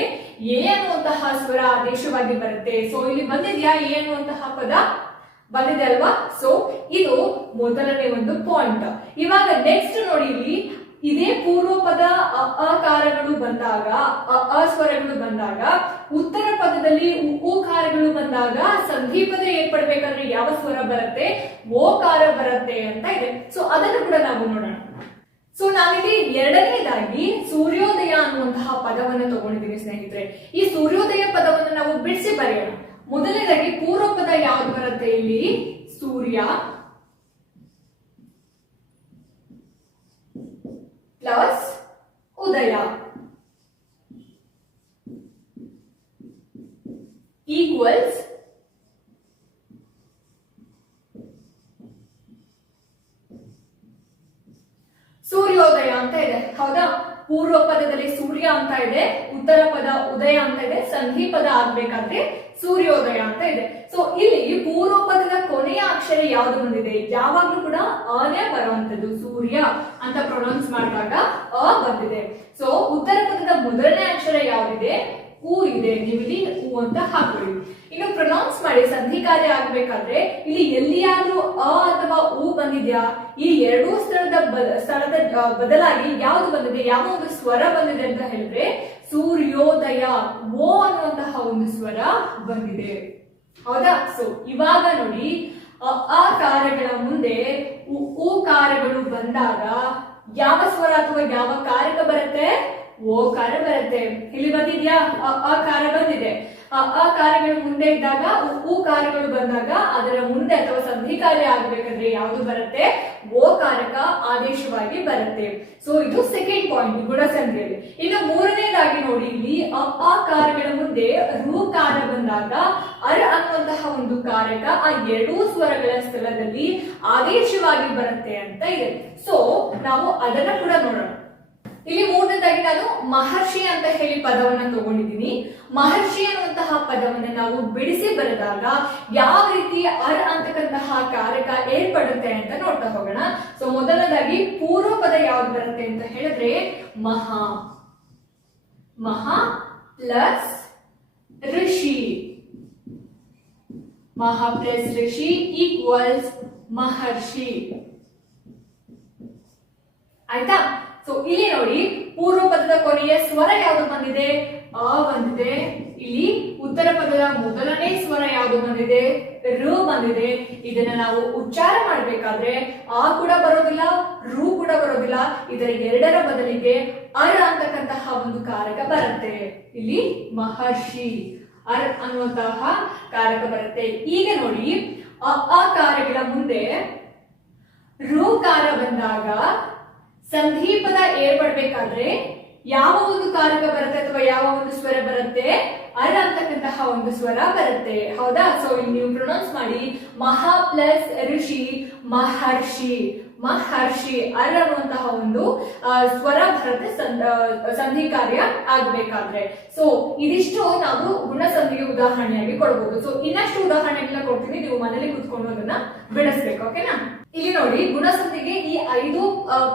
ಎ ಅನ್ನುವಂತಹ ಸ್ವರ ಆದೇಶವಾಗಿ ಬರುತ್ತೆ. ಸೊ ಇಲ್ಲಿ ಬಂದಿದ್ಯಾ ಎ ಅನ್ನುವಂತಹ ಪದ ಬಂದಿದೆ ಅಲ್ವಾ. ಸೊ ಇದು ಮೊದಲನೇ ಒಂದು ಪಾಯಿಂಟ್. ಇವಾಗ ನೆಕ್ಸ್ಟ್ ನೋಡಿ, ಇಲ್ಲಿ ಇದೇ ಪೂರ್ವ ಪದ ಅಕಾರಗಳು ಬಂದಾಗ, ಅಸ್ವರಗಳು ಬಂದಾಗ, ಉತ್ತರ ಪದದಲ್ಲಿ ಉಕಾರಗಳು ಬಂದಾಗ ಸಂಧಿ ಪದ ಏರ್ಪಡ್ಬೇಕಾದ್ರೆ ಯಾವ ಸ್ವರ ಬರುತ್ತೆ, ಓಕಾರ ಬರುತ್ತೆ ಅಂತ ಇದೆ. ಸೊ ಅದನ್ನು ಕೂಡ ನಾವು ನೋಡೋಣ. ಸೊ ನಾವಿಲ್ಲಿ ಎರಡನೇದಾಗಿ ಸೂರ್ಯೋದಯ ಅನ್ನುವಂತಹ ಪದವನ್ನು ತಗೊಂಡಿದ್ದೀವಿ ಸ್ನೇಹಿತರೆ. ಈ ಸೂರ್ಯೋದಯ ಪದವನ್ನು ನಾವು ಬಿಡಿಸಿ ಬರೆಯೋಣ. ಮೊದಲನೇದಾಗಿ ಪೂರ್ವ ಪದ ಯಾವ್ದು ಬರುತ್ತೆ, ಇಲ್ಲಿ ಸೂರ್ಯ ಪ್ಲಸ್ ಉದಯ ಈಕ್ವಲ್ಸ್ ಸೂರ್ಯೋದಯ ಅಂತ ಇದೆ. ಹೌದಾ? ಪೂರ್ವ ಪದದಲ್ಲಿ ಸೂರ್ಯ ಅಂತ ಇದೆ, ಉತ್ತರ ಪದ ಉದಯ ಅಂತ ಇದೆ, ಸಂಧಿ ಪದ ಆಗ್ಬೇಕಾದ್ರೆ ಸೂರ್ಯೋದಯ ಅಂತ ಇದೆ. ಸೊ ಇಲ್ಲಿ ಪೂರ್ವ ಪದದ ಕೊನೆಯ ಅಕ್ಷರ ಯಾವ್ದು ಬಂದಿದೆ? ಯಾವಾಗ್ಲೂ ಕೂಡ ಅನೇ ಬರುವಂತದ್ದು. ಸೂರ್ಯ ಅಂತ ಪ್ರೊನೌನ್ಸ್ ಮಾಡಿದಾಗ ಅ ಬಂದಿದೆ. ಸೊ ಉತ್ತರ ಪದದ ಮೊದಲನೇ ಅಕ್ಷರ ಯಾವ್ದಿದೆ? ಉ ಇದೆ. ನೀವು ಇಲ್ಲಿ ಉ ಅಂತ ಹಾಕೊಳ್ಳಿ. ಇನ್ನು ಪ್ರೊನೌನ್ಸ್ ಮಾಡಿ ಸಂಧಿ ಕಾರ್ಯ ಆಗ್ಬೇಕಾದ್ರೆ ಇಲ್ಲಿ ಎಲ್ಲಿಯಾದ್ರೂ ಅ ಅಥವಾ ಉ ಬಂದಿದ್ಯಾ? ಈ ಎರಡೂ ಸ್ಥಳದ ಬದಲಾಗಿ ಯಾವ್ದು ಬಂದಿದೆ? ಯಾವ ಒಂದು ಸ್ವರ ಬಂದಿದೆ ಅಂತ ಹೇಳಿದ್ರೆ ಸೂರ್ಯೋದಯ, ಓ ಅನ್ನುವಂತಹ ಒಂದು ಸ್ವರ ಬಂದಿದೆ. ಹೌದಾ? ಸೊ ಇವಾಗ ನೋಡಿ, ಅ ಕಾರ್ಯಗಳ ಮುಂದೆ ಉ ಕಾರ್ಯಗಳು ಬಂದಾಗ ಯಾವ ಸ್ವರ ಅಥವಾ ಯಾವ ಕಾರಕ ಬರುತ್ತೆ? ಓಕಾರ ಬರುತ್ತೆ. ಇಲ್ಲಿ ಬಂದಿದ್ಯಾ? ಅ ಕಾರ ಬಂದಿದೆ. ಅ ಕಾರ್ಯಗಳು ಮುಂದೆ ಇದ್ದಾಗ ಉ ಕಾರ್ಯಗಳು ಬಂದಾಗ ಅದರ ಮುಂದೆ ಅಥವಾ ಸಂಧಿ ಕಾರ್ಯ ಆಗಬೇಕಂದ್ರೆ ಯಾವುದು ಬರುತ್ತೆ? ಓ ಕಾರಕ ಆದೇಶವಾಗಿ ಬರುತ್ತೆ. ಸೊ ಇದು ಸೆಕೆಂಡ್ ಪಾಯಿಂಟ್ ಗುಣಸಂಧಿಯಲ್ಲಿ. ಇನ್ನು ಮೂರನೇದಾಗಿ ನೋಡಿ, ಇಲ್ಲಿ ಅ ಕಾರ್ಯಗಳ ಮುಂದೆ ರು ಕಾರ ಬಂದಾಗ ಅರ್ ಅನ್ನುವಂತಹ ಒಂದು ಕಾರಕ ಆ ಎರಡೂ ಸ್ವರಗಳ ಸ್ಥಳದಲ್ಲಿ ಆದೇಶವಾಗಿ ಬರುತ್ತೆ ಅಂತ ಇದೆ. ಸೊ ನಾವು ಅದನ್ನ ಕೂಡ ನೋಡೋಣ. ಇಲ್ಲಿ ಮೂರನೇದಾಗಿ ನಾನು ಮಹರ್ಷಿ ಅಂತ ಹೇಳಿ ಪದವನ್ನ ತಗೊಂಡಿದ್ದೀನಿ. ಮಹರ್ಷಿ ಅನ್ನುವಂತಹ ಪದವನ್ನ ನಾವು ಬಿಡಿಸಿ ಬರೆದಾಗ ಯಾವ ರೀತಿ ಅರ್ ಅಂತಕ್ಕಂತಹ ಕಾರಕ ಏರ್ಪಡುತ್ತೆ ಅಂತ ನೋಡ್ತಾ ಹೋಗೋಣ. ಸೊ ಮೊದಲನೇದಾಗಿ ಪೂರ್ವ ಪದ ಯಾವ್ದು ಬರುತ್ತೆ ಅಂತ ಹೇಳಿದ್ರೆ ಮಹಾ. ಮಹಾ ಪ್ಲಸ್ ಋಷಿ. ಮಹಾ ಪ್ಲಸ್ ಋಷಿ ಈಕ್ವಲ್ಸ್ ಮಹರ್ಷಿ. ಆಯ್ತಾ? ಸೊ ಇಲ್ಲಿ ನೋಡಿ, ಪೂರ್ವ ಪದದ ಕೊನೆಯ ಸ್ವರ ಯಾವುದು ಬಂದಿದೆ? ಅ ಬಂದಿದೆ. ಇಲ್ಲಿ ಉತ್ತರ ಪದದ ಮೊದಲನೇ ಸ್ವರ ಯಾವುದು ಬಂದಿದೆ? ರು ಬಂದಿದೆ. ಇದನ್ನ ನಾವು ಉಚ್ಚಾರ ಮಾಡಬೇಕಾದ್ರೆ ಆ ಕೂಡ ಬರೋದಿಲ್ಲ, ರು ಕೂಡ ಬರೋದಿಲ್ಲ. ಇದರ ಎರಡರ ಬದಲಿಗೆ ಅರ್ ಅಂತಕ್ಕಂತಹ ಒಂದು ಕಾರಕ ಬರುತ್ತೆ. ಇಲ್ಲಿ ಮಹರ್ಷಿ ಅರ್ ಅನ್ನುವಂತಹ ಕಾರಕ ಬರುತ್ತೆ. ಈಗ ನೋಡಿ, ಅ ಕಾರ್ಯಗಳ ಮುಂದೆ ರು ಕಾರ ಬಂದಾಗ ಸಂಧಿ ಪದ ಏರ್ಪಡ್ಬೇಕಾದ್ರೆ ಯಾವ ಒಂದು ಕಾರಕ ಬರುತ್ತೆ ಅಥವಾ ಯಾವ ಒಂದು ಸ್ವರ ಬರುತ್ತೆ? ಅರ್ ಅಂತಕ್ಕಂತಹ ಒಂದು ಸ್ವರ ಬರುತ್ತೆ. ಹೌದಾ? ಸೊ ಇಲ್ಲಿ ನೀವು ಪ್ರೊನೌನ್ಸ್ ಮಾಡಿ ಮಹಾ ಪ್ಲಸ್ ಋಷಿ ಮಹರ್ಷಿ. ಮಹರ್ಷಿ ಅರ್ ಅನ್ನುವಂತಹ ಒಂದು ಸ್ವರ ಬರುತ್ತೆ ಸಂಧಿ ಕಾರ್ಯ ಆಗ್ಬೇಕಾದ್ರೆ. ಸೊ ಇದಿಷ್ಟು ನಾವು ಗುಣಸಂಧಿಗೆ ಉದಾಹರಣೆಯಾಗಿ ಕೊಡ್ಬೋದು. ಸೊ ಇನ್ನಷ್ಟು ಉದಾಹರಣೆಗಳನ್ನ ಕೊಡ್ತೀನಿ, ನೀವು ಮನೇಲಿ ಕುತ್ಕೊಂಡು ಅದನ್ನ ಬಿಡಿಸ್ಬೇಕು. ಓಕೆನಾ? ಇಲ್ಲಿ ನೋಡಿ, ಗುಣಸಂಧಿಗೆ ಈ 5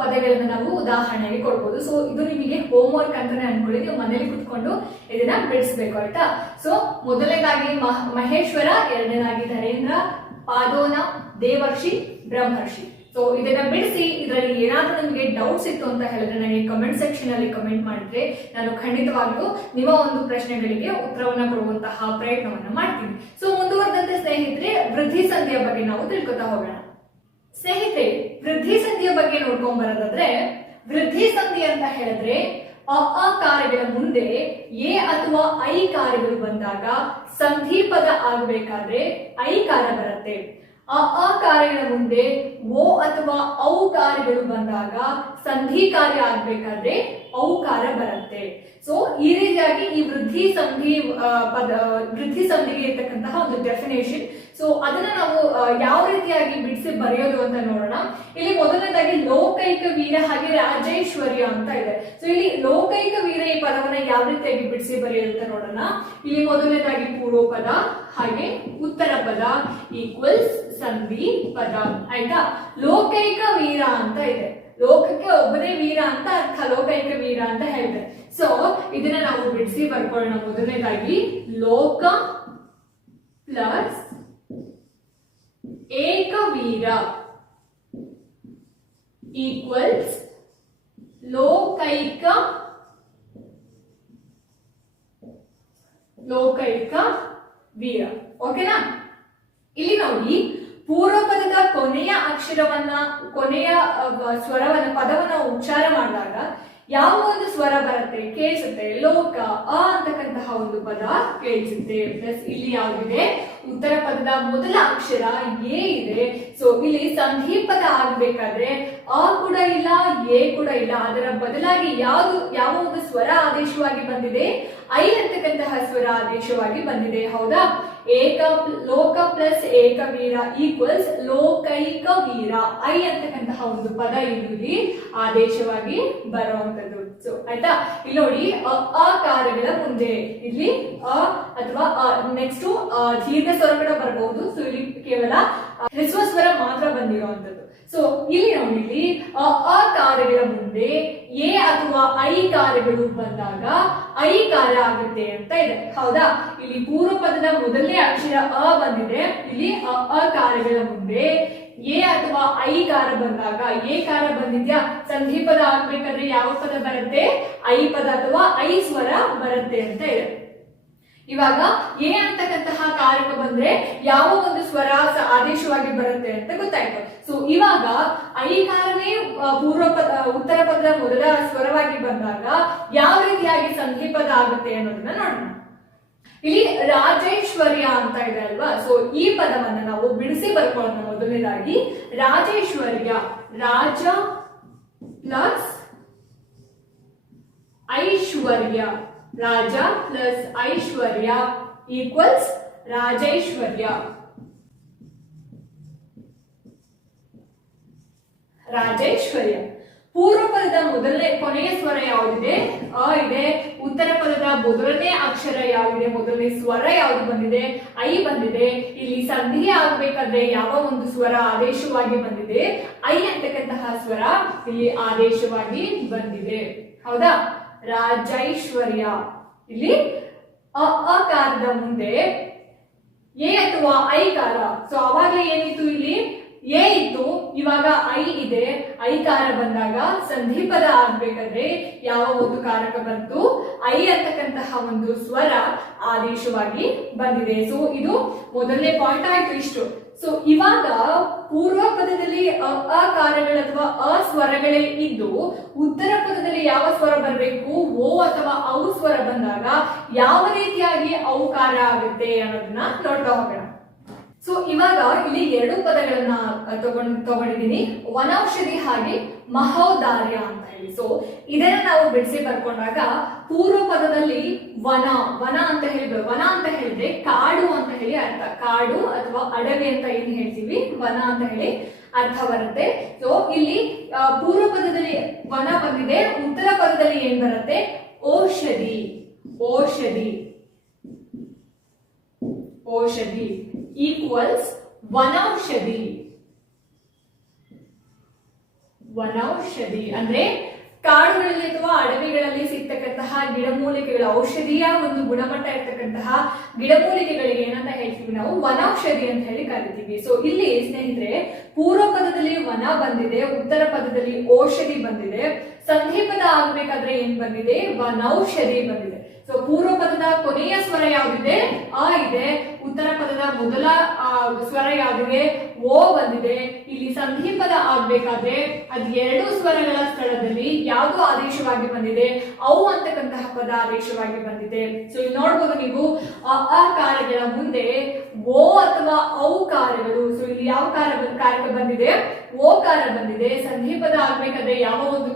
ಪದಗಳನ್ನ ನಾವು ಉದಾಹರಣೆಯಾಗಿ ಕೊಡ್ಬೋದು. ಸೊ ಇದು ನಿಮಗೆ ಹೋಮ್ ವರ್ಕ್ ಅಂತಾನೆ ಅನ್ಕೊಳ್ಳಿ. ನೀವು ಮನೇಲಿ ಕುತ್ಕೊಂಡು ಇದನ್ನ ಬಿಡಿಸ್ಬೇಕು. ಆಯ್ತಾ? ಸೊ ಮೊದಲನೇದಾಗಿ ಮಹೇಶ್ವರ, ಎರಡನೇದಾಗಿ ಧರೇಂದ್ರ, ಪಾದೋನ, ದೇವರ್ಷಿ, ಬ್ರಹ್ಮರ್ಷಿ. ಸೊ ಇದನ್ನ ಬಿಡಿಸಿ ಇದರಲ್ಲಿ ಏನಾದ್ರೂ ನಿಮಗೆ ಡೌಟ್ಸ್ ಇತ್ತು ಅಂತ ಹೇಳಿದ್ರೆ ನನಗೆ ಕಮೆಂಟ್ ಸೆಕ್ಷನ್ ಅಲ್ಲಿ ಕಮೆಂಟ್ ಮಾಡಿದ್ರೆ ನಾನು ಖಂಡಿತವಾಗ್ಲೂ ನಿಮ್ಮ ಒಂದು ಪ್ರಶ್ನೆಗಳಿಗೆ ಉತ್ತರವನ್ನ ಕೊಡುವಂತಹ ಪ್ರಯತ್ನವನ್ನ ಮಾಡ್ತೀನಿ. ಸೊ ಮುಂದುವರೆದಂತೆ ಸ್ನೇಹಿತರೆ, ವೃದ್ಧಿ ಸಂಧಿಯ ಬಗ್ಗೆ ನಾವು ತಿಳ್ಕೊತಾ ಹೋಗೋಣ. ಸ್ನೇಹಿತರೆ, ವೃದ್ಧಿ ಸಂಧಿಯ ಬಗ್ಗೆ ನೋಡ್ಕೊಂಡ್ ಬರೋದಾದ್ರೆ, ವೃದ್ಧಿ ಸಂಧಿ ಅಂತ ಹೇಳಿದ್ರೆ ಅ ಕಾರ್ಯಗಳ ಮುಂದೆ ಎ ಅಥವಾ ಐ ಕಾರ್ಯಗಳು ಬಂದಾಗ ಸಂಧಿ ಪದ ಆಗಬೇಕಾದ್ರೆ ಐ ಕಾರ ಬರುತ್ತೆ. ಅ ಕಾರ್ಯಗಳ ಮುಂದೆ ಓ ಅಥವಾ ಔ ಕಾರ್ಯಗಳು ಬಂದಾಗ ಸಂಧಿ ಕಾರ್ಯ ಆಗ್ಬೇಕಾದ್ರೆ ಔಕಾರ ಬರುತ್ತೆ. ಸೊ ಈ ರೀತಿಯಾಗಿ ಈ ವೃದ್ಧಿ ಸಂಧಿಗೆ ಇರ್ತಕ್ಕಂತಹ ಒಂದು ಡೆಫಿನೇಷನ್. ಸೊ ಅದನ್ನ ನಾವು ಯಾವ ರೀತಿಯಾಗಿ ಬಿಡಿಸಿ ಬರೆಯೋದು ಅಂತ ನೋಡೋಣ. ಇಲ್ಲಿ ಮೊದಲನೇದಾಗಿ ಲೋಕೈಕ ವೀರ ಹಾಗೆ ರಾಜೇಶ್ವರ್ಯ ಅಂತ ಇದೆ. ಸೊ ಇಲ್ಲಿ ಲೋಕೈಕ ವೀರ ಈ ಪದವನ್ನ ಯಾವ ರೀತಿಯಾಗಿ ಬಿಡಿಸಿ ಬರೆಯೋದು ಅಂತ ನೋಡೋಣ. ಇಲ್ಲಿ ಮೊದಲನೇದಾಗಿ ಪೂರ್ವ ಪದ ಹಾಗೆ ಉತ್ತರ ಪದ ಈಕ್ವಲ್ಸ್ ಸಂಧಿ ಪದ. ಆಯ್ತಾ? ಲೋಕೈಕ ವೀರ ಅಂತ ಇದೆ. ಲೋಕಕ್ಕೆ ಒಬ್ಬನೇ ವೀರ ಅಂತ ಅರ್ಥ, ಲೋಕೈಕ ವೀರ ಅಂತ ಹೇಳಿದೆ. ಸೊ ಇದನ್ನ ನಾವು ಬಿಡಿಸಿ ಬರ್ಕೊಳ್ಳೋಣ. ಮೊದಲನೇದಾಗಿ ಲೋಕ ಪ್ಲಸ್ ಏಕವೀರ ಈಕ್ವಲ್ಸ್ ಲೋಕೈಕ ವೀರ. ಓಕೆನಾ? ಇಲ್ಲಿ ನೋಡಿ, ಪೂರ್ವ ಪದದ ಕೊನೆಯ ಅಕ್ಷರವನ್ನ, ಕೊನೆಯ ಸ್ವರವನ್ನ, ಪದವನ್ನ ಉಚ್ಚಾರ ಮಾಡಿದಾಗ ಯಾವ ಒಂದು ಸ್ವರ ಬರುತ್ತೆ ಕೇಳಿಸುತ್ತೆ, ಲೋಕ ಅ ಅಂತಕ್ಕಂತಹ ಒಂದು ಪದ ಕೇಳಿಸುತ್ತೆ. ಪ್ಲಸ್ ಇಲ್ಲಿ ಯಾವ್ದಿದೆ, ಉತ್ತರ ಪದದ ಮೊದಲ ಅಕ್ಷರ ಎ ಇದೆ. ಸೊ ಇಲ್ಲಿ ಸಂಧಿ ಪದ ಆಗ್ಬೇಕಾದ್ರೆ ಅ ಕೂಡ ಇಲ್ಲ, ಎ ಕೂಡ ಇಲ್ಲ, ಅದರ ಬದಲಾಗಿ ಯಾವ ಒಂದು ಸ್ವರ ಆದೇಶವಾಗಿ ಬಂದಿದೆ, ಐ ಅಂತಕ್ಕಂತಹ ಸ್ವರ ಆದೇಶವಾಗಿ ಬಂದಿದೆ. ಹೌದಾ? ಲೋಕ ಪ್ಲಸ್ ಏಕವೀರ ಈಕ್ವಲ್ಸ್ ಲೋಕೈಕ ವೀರ. ಐ ಅಂತಕ್ಕಂತಹ ಒಂದು ಪದ ಇಲ್ಲಿ ಆದೇಶವಾಗಿ ಬರುವಂತದ್ದು. ಸೊ ಆಯ್ತಾ? ಇಲ್ಲಿ ನೋಡಿ ಅಕಾರಗಳ ಮುಂದೆ ಇಲ್ಲಿ ಅ ಅಥವಾ ನೆಕ್ಸ್ಟ್ ದೀರ್ಘ ಸ್ವರ ಕೂಡ ಬರಬಹುದು. ಸೊ ಇಲ್ಲಿ ಕೇವಲ ಹ್ರಸ್ವ ಸ್ವರ ಮಾತ್ರ ಬಂದಿರುವಂತದ್ದು. ಸೊ ಇಲ್ಲಿ ನೋಡಿ, ಇಲ್ಲಿ ಅಕಾರಗಳ ಮುಂದೆ ಎ ಅಥವಾ ಐ ಕಾರಗಳು ಬಂದಾಗ ಐ ಕಾರ ಆಗುತ್ತೆ ಅಂತ ಇದೆ. ಹೌದಾ? ಇಲ್ಲಿ ಪೂರ್ವ ಪದದ ಮೊದಲನೇ ಅಕ್ಷರ ಅ ಬಂದಿದೆ. ಇಲ್ಲಿ ಅಕಾರಗಳ ಮುಂದೆ ಎ ಅಥವಾ ಐ ಕಾರ ಬಂದಾಗ ಎ ಕಾರ ಬಂದಿದ್ಯಾ, ಸಂಧಿ ಪದ ಆಗ್ಬೇಕಾದ್ರೆ ಯಾವ ಪದ ಬರುತ್ತೆ, ಐ ಪದ ಅಥವಾ ಐ ಸ್ವರ ಬರುತ್ತೆ ಅಂತ ಇದೆ. ಇವಾಗ ಎ ಅಂತಕ್ಕಂತಹ ಕಾರಕ ಬಂದ್ರೆ ಯಾವ ಒಂದು ಸ್ವರ ಆದೇಶವಾಗಿ ಬರುತ್ತೆ ಅಂತ ಗೊತ್ತಾಯ್ತು. ಸೊ ಇವಾಗ ಐ ಕಾರನೇ ಉತ್ತರ ಪದದ ಮೊದಲ ಸ್ವರವಾಗಿ ಬಂದಾಗ ಯಾವ ರೀತಿಯಾಗಿ ಸಂಧಿ ಪದ ಆಗುತ್ತೆ ಅನ್ನೋದನ್ನ ನೋಡೋಣ. ಇಲ್ಲಿ ರಾಜೇಶ್ವರ್ಯ ಅಂತ ಇದೆ ಅಲ್ವಾ? ಸೊ ಈ ಪದವನ್ನ ನಾವು ಬಿಡಿಸಿ ಬರ್ಕೊಳ್ಳೋಣ. ಮೊದಲನೇದಾಗಿ ರಾಜೇಶ್ವರ್ಯ, ರಾಜ ಪ್ಲಸ್ ಐಶ್ವರ್ಯ, ರಾಜ ಪ್ಲಸ್ ಐಶ್ವರ್ಯ ಈಕ್ವಲ್ಸ್ ರಾಜೈಶ್ವರ್ಯ. ರಾಜೈಶ್ವರ್ಯ. ಪೂರ್ವ ಪದದ ಕೊನೆಯ ಸ್ವರ ಯಾವುದಿದೆ, ಅ ಇದೆ. ಉತ್ತರ ಪದದ ಮೊದಲನೇ ಅಕ್ಷರ ಯಾವಿದೆ, ಮೊದಲನೇ ಸ್ವರ ಯಾವುದು ಬಂದಿದೆ, ಐ ಬಂದಿದೆ. ಇಲ್ಲಿ ಸಂಧಿ ಆಗ್ಬೇಕಾದ್ರೆ ಯಾವ ಒಂದು ಸ್ವರ ಆದೇಶವಾಗಿ ಬಂದಿದೆ, ಐ ಅಂತಕ್ಕಂತಹ ಸ್ವರ ಇಲ್ಲಿ ಆದೇಶವಾಗಿ ಬಂದಿದೆ. ಹೌದಾ? ರಾಜೈಶ್ವರ್ಯ. ಇಲ್ಲಿ ಅಕಾರದ ಮುಂದೆ ಎ ಅಥವಾ ಐ ಕಾರ. ಸೊ ಅವಾಗಲೇ ಏನಿತ್ತು, ಇಲ್ಲಿ ಎ ಇತ್ತು, ಇವಾಗ ಐ ಇದೆ. ಐ ಕಾರ ಬಂದಾಗ ಸಂಧಿ ಪದ ಆಗ್ಬೇಕಾದ್ರೆ ಯಾವ ಒಂದು ಕಾರಕ ಬಂತು, ಐ ಅಂತಕ್ಕಂತಹ ಒಂದು ಸ್ವರ ಆದೇಶವಾಗಿ ಬಂದಿದೆ. ಸೊ ಇದು ಮೊದಲನೇ ಪಾಯಿಂಟ್ ಆಯ್ತು ಇಷ್ಟು. ಸೊ ಇವಾಗ ಪೂರ್ವ ಪದದಲ್ಲಿ ಅಕಾರಗಳು ಅಥವಾ ಸ್ವರಗಳೇ ಇದ್ದು ಉತ್ತರ ಪದದಲ್ಲಿ ಯಾವ ಸ್ವರ ಬರಬೇಕು, ಓ ಅಥವಾ ಔ ಸ್ವರ ಬಂದಾಗ ಯಾವ ರೀತಿಯಾಗಿ ಔಕಾರ ಆಗುತ್ತೆ ಅನ್ನೋದನ್ನ ನೋಡ್ತಾ ಹೋಗೋಣ. ಸೊ ಇವಾಗ ಇಲ್ಲಿ ಎರಡು ಪದಗಳನ್ನ ತಗೊಂಡಿದ್ದೀನಿ, ವನೌಷಧಿ ಹಾಗೆ ಮಹೋದಾರ್ಯ ಅಂತ ಹೇಳಿ. ಸೊ ಇದನ್ನ ನಾವು ಬಿಡಿಸಿ ಬರ್ಕೊಂಡಾಗ ಪೂರ್ವ ಪದದಲ್ಲಿ ವನ ಅಂತ ಹೇಳಿದ್ರು. ವನ ಅಂತ ಹೇಳಿದ್ರೆ ಕಾಡು ಅಂತ ಹೇಳಿ ಅರ್ಥ. ಕಾಡು ಅಥವಾ ಅಡವಿ ಅಂತ ಏನ್ ಹೇಳ್ತೀವಿ, ವನ ಅಂತ ಹೇಳಿ ಅರ್ಥ ಬರುತ್ತೆ. ಸೊ ಇಲ್ಲಿ ಪೂರ್ವ ಪದದಲ್ಲಿ ವನ ಬಂದಿದೆ, ಉತ್ತರ ಪದದಲ್ಲಿ ಏನ್ ಬರುತ್ತೆ, ಔಷಧಿ. ಔಷಧಿ ಈಕ್ವಲ್ಸ್ ವನೌಷಧಿ. ಅಂದ್ರೆ ಕಾಡುಗಳಲ್ಲಿ ಅಥವಾ ಅಡವಿಗಳಲ್ಲಿ ಸಿಗ್ತಕ್ಕಂತಹ ಗಿಡಮೂಲಿಕೆಗಳ ಔಷಧಿಯ ಒಂದು ಗುಣಮಟ್ಟ ಇರ್ತಕ್ಕಂತಹ ಗಿಡಮೂಲಿಕೆಗಳಿಗೆ ಏನಂತ ಹೇಳ್ತೀವಿ ನಾವು, ವನೌಷಧಿ ಅಂತ ಹೇಳಿ ಕರಿತೀವಿ. ಸೊ ಇಲ್ಲಿ ಸ್ನೇಹಿತರೆ ಪೂರ್ವ ಪದದಲ್ಲಿ ವನ ಬಂದಿದೆ, ಉತ್ತರ ಪದದಲ್ಲಿ ಔಷಧಿ ಬಂದಿದೆ. ಸಂಧಿ ಪದ ಆಗ್ಬೇಕಾದ್ರೆ ಏನ್ ಬಂದಿದೆ, ವನೌಷಧಿ ಬಂದಿದೆ. ಸೊ ಪೂರ್ವ ಪದದ ಕೊನೆಯ ಸ್ವರ ಯಾವ್ದಿದೆ, ಅ ಇದೆ. ಉತ್ತರ ಪದದ ಮೊದಲ ಸ್ವರ ಯಾವ್ದಿದೆ, ಓ ಬಂದಿದೆ. ಇಲ್ಲಿ ಸಂಧಿ ಪದ ಆಗ್ಬೇಕಾದ್ರೆ ಅದ್ ಎರಡು ಸ್ವರಗಳ ಸ್ಥಳದಲ್ಲಿ ಯಾವುದು ಆದೇಶವಾಗಿ ಬಂದಿದೆ, ಔ ಅಂತಕ್ಕಂತಹ ಪದ ಆದೇಶವಾಗಿ ಬಂದಿದೆ. ಸೊ ಇಲ್ಲಿ ನೋಡ್ಬೋದು ನೀವು, ಅಕಾರಗಳ ಮುಂದೆ ಓ ಅಥವಾ ಔ ಕಾರಗಳು. ಸೊ ಇಲ್ಲಿ ಯಾವ ಕಾರಕ ಬಂದಿದೆ, ಓ ಕಾರ ಬಂದಿದೆ. ಸಂಧಿ ಪದ ಆಗ್ಬೇಕಾದ್ರೆ ಯಾವ ಒಂದು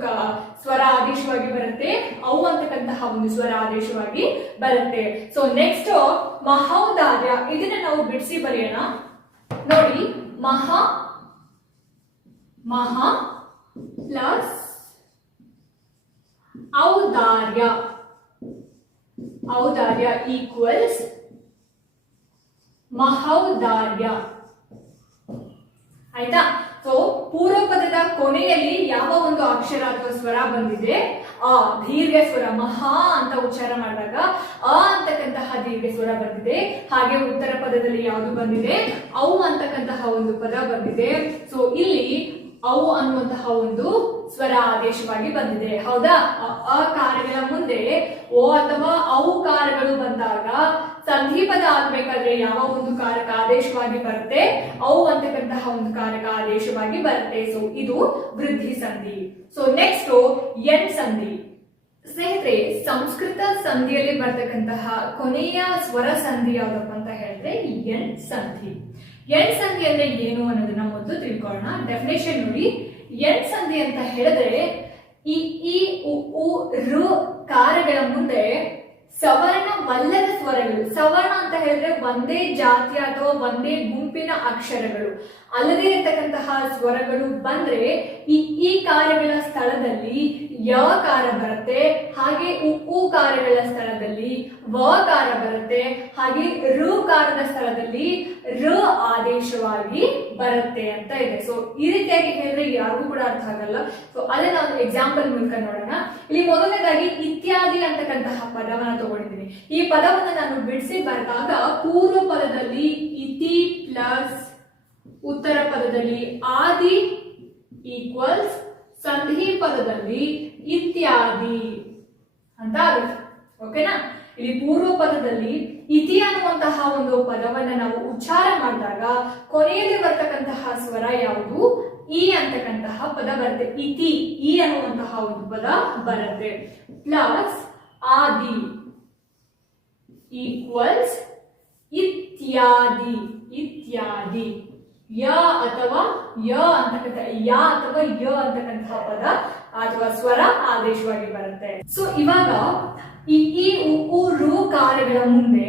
ಸ್ವರ ಆದೇಶವಾಗಿ ಬರುತ್ತೆ, ಔ ಅಂತಕ್ಕಂತಹ ಒಂದು ಸ್ವರ ಆದೇಶವಾಗಿ ಬರುತ್ತೆ. ಸೊ ನೆಕ್ಸ್ಟ್ ಮಹೌದಾರ್ಯ, ಇದನ್ನ ನಾವು ಬಿಡಿಸಿ ಬರೆಯೋಣ. ನೋಡಿ, ಮಹಾ ಪ್ಲಸ್ ಔದಾರ್ಯ ಈಕ್ವಲ್ಸ್ ಮಹೌದಾರ್ಯ. ಆಯ್ತಾ? ಸೊ ಪೂರ್ವ ಪದದ ಕೊನೆಯಲ್ಲಿ ಯಾವ ಒಂದು ಅಕ್ಷರ ಅಥವಾ ಸ್ವರ ಬಂದಿದೆ, ಆ ದೀರ್ಘ ಸ್ವರ, ಮಹಾ ಅಂತ ಉಚ್ಚಾರ ಮಾಡಿದಾಗ ಅ ಅಂತಕ್ಕಂತಹ ದೀರ್ಘ ಸ್ವರ ಬಂದಿದೆ. ಹಾಗೆ ಉತ್ತರ ಪದದಲ್ಲಿ ಯಾವುದು ಬಂದಿದೆ, ಔ ಅಂತಕ್ಕಂತಹ ಒಂದು ಪದ ಬಂದಿದೆ. ಸೊ ಇಲ್ಲಿ ಔ ಅನ್ನುವಂತಹ ಒಂದು ಸ್ವರ ಆದೇಶವಾಗಿ ಬಂದಿದೆ. ಹೌದಾ? ಅಕಾರಗಳ ಮುಂದೆ ಓ ಅಥವಾ ಔಕಾರಗಳು ಬಂದಾಗ ಸಂಧಿ ಪದ ಆಗ್ಬೇಕಾದ್ರೆ ಯಾವ ಒಂದು ಕಾರಕ ಆದೇಶವಾಗಿ ಬರುತ್ತೆ, ಔ ಅಂತಕ್ಕಂತಹ ಒಂದು ಕಾರಕ ಆದೇಶವಾಗಿ ಬರುತ್ತೆ. ಸೊ ಇದು ವೃದ್ಧಿ ಸಂಧಿ. ಸೊ ನೆಕ್ಸ್ಟ್ ಎಣ್ ಸಂಧಿ. ಸ್ನೇಹಿತರೆ, ಸಂಸ್ಕೃತ ಸಂಧಿಯಲ್ಲಿ ಬರ್ತಕ್ಕಂತಹ ಕೊನೆಯ ಸ್ವರ ಸಂಧಿ ಯಾವ್ದಪ್ಪ ಅಂತ ಹೇಳಿದ್ರೆ ಎಣ್ ಸಂಧಿ. ಎಣ್ ಸಂಧಿ ಅಂದ್ರೆ ಏನು ಅನ್ನೋದನ್ನ ಮೊದಲು ತಿಳ್ಕೊಳ್ಳೋಣ. ಡೆಫಿನೇಷನ್ ನೋಡಿ. ಎಣ್ ಸಂಧಿ ಅಂತ ಹೇಳಿದ್ರೆ ಈ ಉ ಋ ಕಾರಗಳ ಮುಂದೆ ಸವರ್ಣವಲ್ಲದ ಸ್ವರಗಳು, ಸವರ್ಣ ಅಂತ ಹೇಳಿದ್ರೆ ಒಂದೇ ಜಾತಿಯ ಅಥವಾ ಒಂದೇ ಗುಂಪಿನ ಅಕ್ಷರಗಳು ಅಲ್ಲದೆ ಇರತಕ್ಕಂತಹ ಸ್ವರಗಳು ಬಂದ್ರೆ ಈ ಕಾರಗಳ ಸ್ಥಳದಲ್ಲಿ ಯ ಕಾರ ಬರುತ್ತೆ, ಹಾಗೆ ಉ ಕಾರಗಳ ಸ್ಥಳದಲ್ಲಿ ವ ಕಾರ ಬರುತ್ತೆ, ಹಾಗೆ ಋ ಕಾರದ ಸ್ಥಳದಲ್ಲಿ ರ ಆದೇಶವಾಗಿ ಬರುತ್ತೆ ಅಂತ ಇದೆ. ಸೊ ಈ ರೀತಿಯಾಗಿ ಹೇಳಿದ್ರೆ ಯಾರಿಗೂ ಕೂಡ ಅರ್ಥ ಆಗಲ್ಲ. ಸೊ ಅದನ್ನ ನಾವು ಎಕ್ಸಾಂಪಲ್ ಮೂಲಕ ನೋಡೋಣ. ಇಲ್ಲಿ ಮೊದಲನೇದಾಗಿ ಇತ್ಯಾದಿ ಅಂತಕ್ಕಂತಹ ಪದವನ್ನ ತಗೊಂಡಿದ್ದೀನಿ. ಈ ಪದವನ್ನು ನಾನು ಬಿಡಿಸಿ ಬರೆದಾಗ ಪೂರ್ವ ಪದದಲ್ಲಿ ಇತಿ ಪ್ಲಸ್ ಉತ್ತರ ಪದದಲ್ಲಿ ಆದಿ ಈಕ್ವಲ್ಸ್ ಸಂಧಿ ಪದದಲ್ಲಿ ಇತ್ಯಾದಿ ಅಂತ ಆಗುತ್ತೆ. ಓಕೆನಾ? ಇಲ್ಲಿ ಪೂರ್ವ ಪದದಲ್ಲಿ ಇತಿ ಅನ್ನುವಂತಹ ಒಂದು ಪದವನ್ನ ನಾವು ಉಚ್ಚಾರ ಮಾಡಿದಾಗ ಕೊನೆಯಲ್ಲಿ ಬರ್ತಕ್ಕಂತಹ ಸ್ವರ ಯಾವುದು? ಇ ಅಂತಕ್ಕಂತಹ ಪದ ಬರುತ್ತೆ. ಇತಿ, ಇ ಅನ್ನುವಂತಹ ಒಂದು ಪದ ಬರುತ್ತೆ. ಪ್ಲಸ್ ಆದಿ ಈಕ್ವಲ್ಸ್ ಇತ್ಯಾದಿ, ಇತ್ಯಾದಿ ಯ ಅಥವಾ ಯ ಅಂತಕ್ಕಂತಹ ಪದ ಅಥವಾ ಸ್ವರ ಆದೇಶವಾಗಿ ಬರುತ್ತೆ. ಸೊ ಇವಾಗ ಈ ಉ ಋ ಕಾರಗಳ ಮುಂದೆ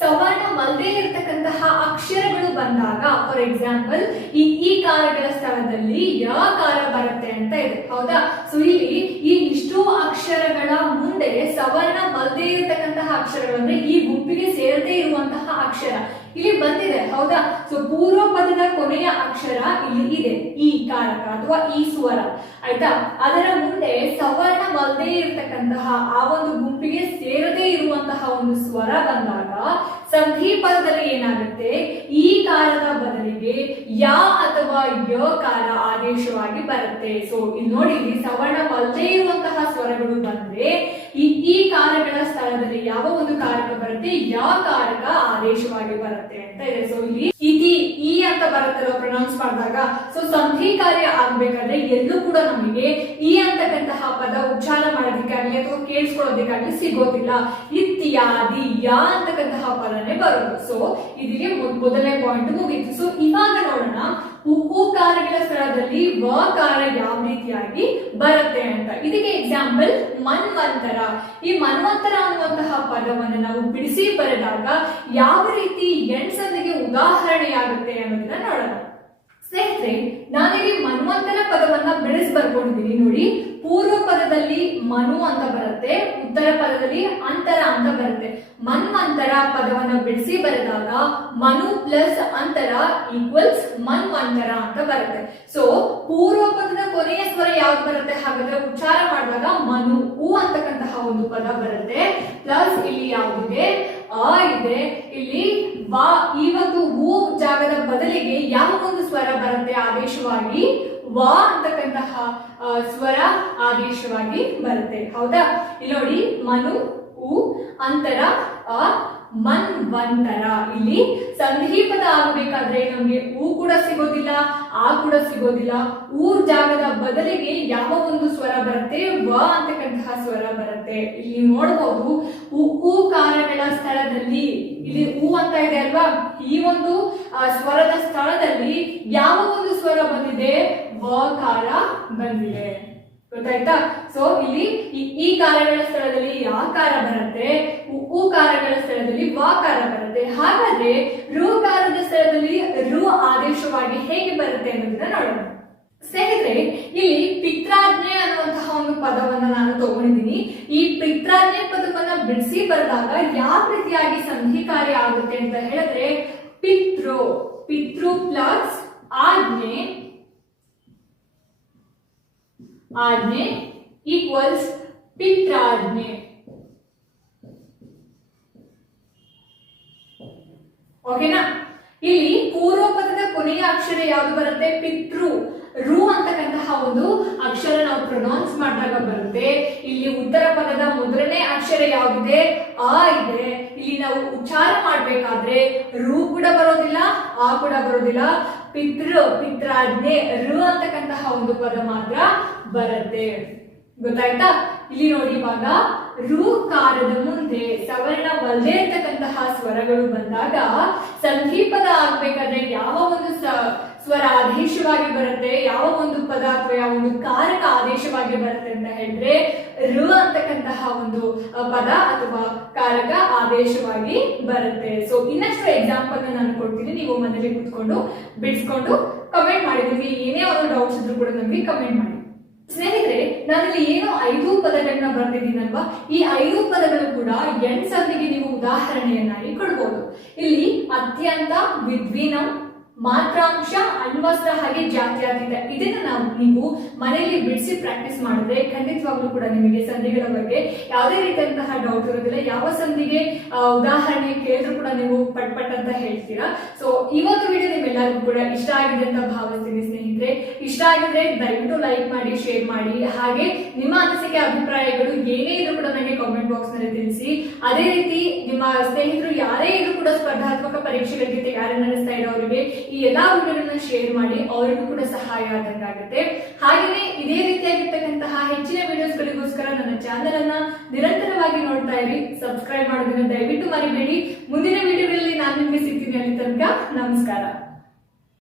ಸವರ್ಣವಲ್ಲದೆ ಇರತಕ್ಕಂತಹ ಅಕ್ಷರಗಳು ಬಂದಾಗ, ಫಾರ್ ಎಕ್ಸಾಂಪಲ್ ಈ ಕಾರಗಳ ಸ್ಥಳದಲ್ಲಿ ಯ ಕಾರ ಬರುತ್ತೆ ಅಂತ ಇದೆ, ಹೌದಾ? ಸೊ ಇಲ್ಲಿ ಈ ಇಷ್ಟು ಅಕ್ಷರಗಳ ಮುಂದೆ ಸವರ್ಣವಲ್ಲದೆ ಇರತಕ್ಕಂತಹ ಅಕ್ಷರಗಳು ಅಂದ್ರೆ ಈ ಗುಂಪಿಗೆ ಸೇರದೇ ಇರುವಂತಹ ಅಕ್ಷರ ಇಲ್ಲಿ ಬಂದಿದೆ, ಹೌದಾ? ಸೊ ಪೂರ್ವ ಪದದ ಕೊನೆಯ ಅಕ್ಷರ ಇಲ್ಲಿ ಇದೆ, ಈ ಕಾರಕ ಅಥವಾ ಈ ಸ್ವರ, ಆಯ್ತಾ? ಅದರ ಮುಂದೆ ಸವರ್ಣವಲ್ಲದೆ ಇರತಕ್ಕಂತಹ ಆ ಒಂದು ಗುಂಪಿಗೆ ಸೇರದೇ ಇರುವಂತಹ ಒಂದು ಸ್ವರ ಬಂದಾಗ ಸಂಧಿ ಪದದಲ್ಲಿ ಏನಾಗುತ್ತೆ? ಈ ಕಾರದ ಬದಲಿಗೆ ಯ ಅಥವಾ ಯ ಕಾರ ಆದೇಶವಾಗಿ ಬರುತ್ತೆ. ಸೊ ಇಲ್ಲಿ ನೋಡಿ, ಇಲ್ಲಿ ಸವರ್ಣವಲ್ಲದೆ ಇರುವಂತಹ ಸ್ವರಗಳು ಬಂದ್ರೆ ಈ ಕಾರಗಳ ಸ್ಥಳದಲ್ಲಿ ಯಾವ ಒಂದು ಕಾರಕ ಬರುತ್ತೆ? ಯ ಕಾರಕ ಆದೇಶವಾಗಿ ಬರುತ್ತೆ ಅಂತ ಇದೆ. ಸೊ ಇಲ್ಲಿ ಇತಿ, ಈ ಅಂತ ಬರುತ್ತಲ್ಲ ಪ್ರೊನೌನ್ಸ್ ಮಾಡಿದಾಗ, ಸೊ ಸಂಧಿ ಕಾರ್ಯ ಆಗ್ಬೇಕಾದ್ರೆ ಎಲ್ಲೂ ಕೂಡ ನಮಗೆ ಈ ಅಂತಕ್ಕಂತಹ ಪದ ಉಚ್ಚಾರ ಮಾಡೋದಕ್ಕಾಗ್ಲಿ ಅಥವಾ ಕೇಳಿಸ್ಕೊಳ್ಳೋದಕ್ಕಾಗ್ಲಿ ಸಿಗೋದಿಲ್ಲ. ಇತ್ಯಾದಿ ಯ ಅಂತಕ್ಕಂತಹ ಪದನೇ ಬರೋದು. ಸೊ ಇದಿಗೆ ಮೊದಲನೇ ಪಾಯಿಂಟ್ ಮುಗೀತು. ಸೊ ಇವಾಗ ನೋಡೋಣ ಉ ಕಾರಗಳ ಸ್ಥಳದಲ್ಲಿ ವ ಕಾರ ಯಾವ ರೀತಿಯಾಗಿ ಬರುತ್ತೆ ಅಂತ. ಇದಕ್ಕೆ ಎಕ್ಸಾಂಪಲ್ ಮನ್ವಂತರ. ಈ ಮನ್ವಂತರ ಅನ್ನುವಂತಹ ಪದವನ್ನು ನಾವು ಬಿಡಿಸಿ ಬರೆದಾಗ ಯಾವ ರೀತಿ ಎಣ್ ಸಂಧಿಗೆ ಉದಾಹರಣೆಯಾಗುತ್ತೆ ಅನ್ನೋದನ್ನ ನೋಡೋಣ. ಸ್ನೇಹಿತರೆ, ನಾನಿಲ್ಲಿ ಮನ್ವಂತರ ಪದವನ್ನ ಬಿಡಿಸಿ ಬರ್ಕೊಂಡಿದ್ದೀನಿ ನೋಡಿ. ಪೂರ್ವ ಪದದಲ್ಲಿ ಮನು ಅಂತ ಬರುತ್ತೆ, ಉತ್ತರ ಪದದಲ್ಲಿ ಅಂತರ ಅಂತ ಬರುತ್ತೆ. ಮನ್ವಂತರ ಪದವನ್ನ ಬಿಡಿಸಿ ಬರೆದಾಗ ಮನು ಪ್ಲಸ್ ಅಂತರ ಈಕ್ವಲ್ಸ್ ಮನ್ವಂತರ ಅಂತ ಬರುತ್ತೆ. ಸೊ ಪೂರ್ವ ಪದದ ಕೊನೆಯ ಸ್ವರ ಯಾವ್ದು ಬರುತ್ತೆ? ಹಾಗಾದ್ರೆ ಉಚ್ಚಾರ ಮಾಡಿದಾಗ ಮನು, ಉ ಅಂತಕ್ಕಂತಹ ಒಂದು ಪದ ಬರುತ್ತೆ. ಪ್ಲಸ್ ಇಲ್ಲಿ ಯಾವ್ದಿದೆ? ಅ ಇದೆ. ಇಲ್ಲಿ ವಾ, ಈ ಒಂದು ಹೂ ಜಾಗದ ಬದಲಿಗೆ ಯಾವ ಒಂದು ಸ್ವರ ಬರುತ್ತೆ ಆದೇಶವಾಗಿ? ವಾ ಅಂತಕ್ಕಂತಹ ಸ್ವರ ಆದೇಶವಾಗಿ ಬರುತ್ತೆ, ಹೌದಾ? ಇಲ್ಲಿ ನೋಡಿ, ಮನು ಉ ಅಂತರ ಅ ಮನ್ವಂತರ. ಇಲ್ಲಿ ಸಂಧಿ ಪದ ಆಗಬೇಕಾದ್ರೆ ನಮ್ಗೆ ಉ ಕೂಡ ಸಿಗೋದಿಲ್ಲ, ಆ ಕೂಡ ಸಿಗೋದಿಲ್ಲ. ಊ ಜಾಗದ ಬದಲಿಗೆ ಯಾವ ಒಂದು ಸ್ವರ ಬರುತ್ತೆ? ವ ಅಂತಕ್ಕಂತಹ ಸ್ವರ ಬರುತ್ತೆ. ಇಲ್ಲಿ ನೋಡಬಹುದು ಉ ಕಾರಗಳ ಸ್ಥಳದಲ್ಲಿ ಇಲ್ಲಿ ಉ ಅಂತ ಇದೆ ಅಲ್ವಾ? ಈ ಒಂದು ಸ್ವರದ ಸ್ಥಳದಲ್ಲಿ ಯಾವ ಒಂದು ಸ್ವರ ಬಂದಿದೆ? ವ ಕಾರ ಬಂದಿದೆ, ಗೊತ್ತಾಯ್ತಾ? ಸೊ ಇಲ್ಲಿ ಈ ಕಾರಗಳ ಸ್ಥಳದಲ್ಲಿ ಯಾ ಕಾರ ಬರುತ್ತೆ, ಉ ಕಾರಗಳ ಸ್ಥಳದಲ್ಲಿ ವ ಕಾರ ಬರುತ್ತೆ. ಹಾಗಾದ್ರೆ ಋ ಕಾರದ ಸ್ಥಳದಲ್ಲಿ ಋ ಆದೇಶವಾಗಿ ಹೇಗೆ ಬರುತ್ತೆ ಅನ್ನೋದನ್ನ ನೋಡೋಣ. ಸ್ನೇಹಿತರೆ, ಇಲ್ಲಿ ಪಿತ್ರಾಜ್ಞೆ ಅನ್ನುವಂತಹ ಒಂದು ಪದವನ್ನ ನಾನು ತಗೊಂಡಿದ್ದೀನಿ. ಈ ಪಿತ್ರಾಜ್ಞೆ ಪದವನ್ನ ಬಿಡಿಸಿ ಬರೆದಾಗ ಯಾವ ರೀತಿಯಾಗಿ ಸಂಧಿ ಕಾರ್ಯ ಆಗುತ್ತೆ ಅಂತ ಹೇಳಿದ್ರೆ ಪಿತೃ, ಪಿತೃ ಪ್ಲಸ್ ಆಜ್ಞೆ, ಆಜ್ಞೆ ಈಕ್ವಲ್ಸ್ ಪಿತ್ರಾಜ್ಞೆ. ಓಕೆನಾ? ಇಲ್ಲಿ ಪೂರ್ವ ಪದದ ಕೊನೆಯ ಅಕ್ಷರ ಯಾವುದು ಬರುತ್ತೆ? ಪಿತೃ. ರು ಅಂತಕ್ಕಂತಹ ಒಂದು ಅಕ್ಷರ ನಾವು ಪ್ರೊನೌನ್ಸ್ ಮಾಡಿದಾಗ ಬರುತ್ತೆ. ಇಲ್ಲಿ ಉತ್ತರ ಪದದ ಮೊದಲನೇ ಅಕ್ಷರ ಯಾವ್ದಿದೆ? ಆ ಇದೆ. ಇಲ್ಲಿ ನಾವು ಉಚ್ಚಾರ ಮಾಡ್ಬೇಕಾದ್ರೆ ರು ಕೂಡ ಬರೋದಿಲ್ಲ, ಆ ಕೂಡ ಬರೋದಿಲ್ಲ. ಪಿತ್ರಾಜ್ಞೆ ರು ಅಂತಕ್ಕಂತಹ ಒಂದು ಪದ ಮಾತ್ರ ಬರುತ್ತೆ. ಗೊತ್ತಾಯ್ತಾ? ಇಲ್ಲಿ ನೋಡಿ, ಇವಾಗ ಋಕಾರದ ಮುಂದೆ ಸವರ್ಣವಲ್ಲದೆ ಇರ್ತಕ್ಕಂತಹ ಸ್ವರಗಳು ಬಂದಾಗ ಸಂಧಿಪದ ಆಗ್ಬೇಕಾದ್ರೆ ಯಾವ ಒಂದು ಸ್ವರ ಆದೇಶವಾಗಿ ಬರುತ್ತೆ, ಯಾವ ಒಂದು ಪದ ಅಥವಾ ಯಾವ ಒಂದು ಕಾರಕ ಆದೇಶವಾಗಿ ಬರುತ್ತೆ ಅಂತ ಹೇಳಿದ್ರೆ ಋ ಅಂತಕ್ಕಂತಹ ಒಂದು ಪದ ಅಥವಾ ಕಾರಕ ಆದೇಶವಾಗಿ ಬರುತ್ತೆ. ಸೊ ಇನ್ನಷ್ಟು ಎಕ್ಸಾಂಪಲ್ ನಾನು ಕೊಡ್ತೀನಿ, ನೀವು ಮನೇಲಿ ಕುತ್ಕೊಂಡು ಬಿಡಿಸ್ಕೊಂಡು ಕಮೆಂಟ್ ಮಾಡಿ. ನಿಮಗೆ ಏನೇ ಒಂದು ಡೌಟ್ಸ್ ಇದ್ರೂ ಕೂಡ ನಮಗೆ ಕಮೆಂಟ್ ಮಾಡಿ. ಸ್ನೇಹಿತರೆ, ನಾನಿಲ್ಲಿ ಏನೋ 5 ಪದಗಳನ್ನ ಬರ್ತಿದ್ದೀನಲ್ವಾ, ಈ 5 ಪದಗಳು ಕೂಡ ಎಣ್ ಸಂಧಿಗೆ ನೀವು ಉದಾಹರಣೆಯನ್ನಾಗಿ ಕೊಡ್ಬೋದು. ಇಲ್ಲಿ ಅತ್ಯಂತ, ವಿದ್ವಿನಂ, ಮಾತ್ರಾಂಶ, ಅಣ್ವಸ್ತ್ರ ಹಾಗೆ ಜಾತ್ಯಾತೀತ ಇದನ್ನ ನೀವು ಮನೆಯಲ್ಲಿ ಬಿಡಿಸಿ ಪ್ರಾಕ್ಟೀಸ್ ಮಾಡಿದ್ರೆ ಖಂಡಿತವಾಗ್ಲೂ ಕೂಡ ನಿಮಗೆ ಸಂಧಿಗಳ ಬಗ್ಗೆ ಯಾವುದೇ ರೀತಿಯಂತಹ ಡೌಟ್ ಇರೋದಿಲ್ಲ. ಯಾವ ಸಂಧಿಗೆ ಉದಾಹರಣೆ ಕೇಳಿದ್ರು ಕೂಡ ನೀವು ಪಟ್ ಅಂತ ಹೇಳ್ತೀರಾ. ಸೊ ಇವತ್ತು ವಿಡಿಯೋ ನಿಮ್ಮೆಲ್ಲರಿಗೂ ಕೂಡ ಇಷ್ಟ ಆಗಿದೆ ಅಂತ ಭಾವಿಸ್ತೀನಿ ಸ್ನೇಹಿತರೆ. ಇಷ್ಟ ಆಗಿದ್ರೆ ದಯವಿಟ್ಟು ಲೈಕ್ ಮಾಡಿ, ಶೇರ್ ಮಾಡಿ, ಹಾಗೆ ನಿಮ್ಮ ಅನಿಸಿಕೆ ಅಭಿಪ್ರಾಯಗಳು ಏನೇ ಇದ್ರು ಕೂಡ ನನಗೆ ಕಾಮೆಂಟ್ ಬಾಕ್ಸ್ ನಲ್ಲಿ ತಿಳಿಸಿ. ಅದೇ ರೀತಿ ನಿಮ್ಮ ಸ್ನೇಹಿತರು ಯಾರೇ ಇದ್ರು ಕೂಡ ಸ್ಪರ್ಧಾತ್ಮಕ ಪರೀಕ್ಷೆಗಳಿಗೆ ತಯಾರಿ ನಡೆಸ್ತಾ ಇರೋರಿಗೆ ಈ ಎಲ್ಲಾ ವಿಡಿಯೋಗಳನ್ನ ಶೇರ್ ಮಾಡಿ, ಅವರಿಗೂ ಕೂಡ ಸಹಾಯ ಆದಂಗಾಗುತ್ತೆ. ಹಾಗೆಯೇ ಇದೇ ರೀತಿಯಾಗಿರ್ತಕ್ಕಂತಹ ಹೆಚ್ಚಿನ ವಿಡಿಯೋಸ್ಗಳಿಗೋಸ್ಕರ ನನ್ನ ಚಾನೆಲ್ ಅನ್ನ ನಿರಂತರವಾಗಿ ನೋಡ್ತಾ ಇರಿ. ಸಬ್ಸ್ಕ್ರೈಬ್ ಮಾಡೋದನ್ನ ದಯವಿಟ್ಟು ಮರಿಬೇಡಿ. ಮುಂದಿನ ವಿಡಿಯೋಗಳಲ್ಲಿ ನಾನು ನಿಮಗೆ ಸಿಗ್ತೀನಿ. ಅಲ್ಲಿ ತನಕ ನಮಸ್ಕಾರ.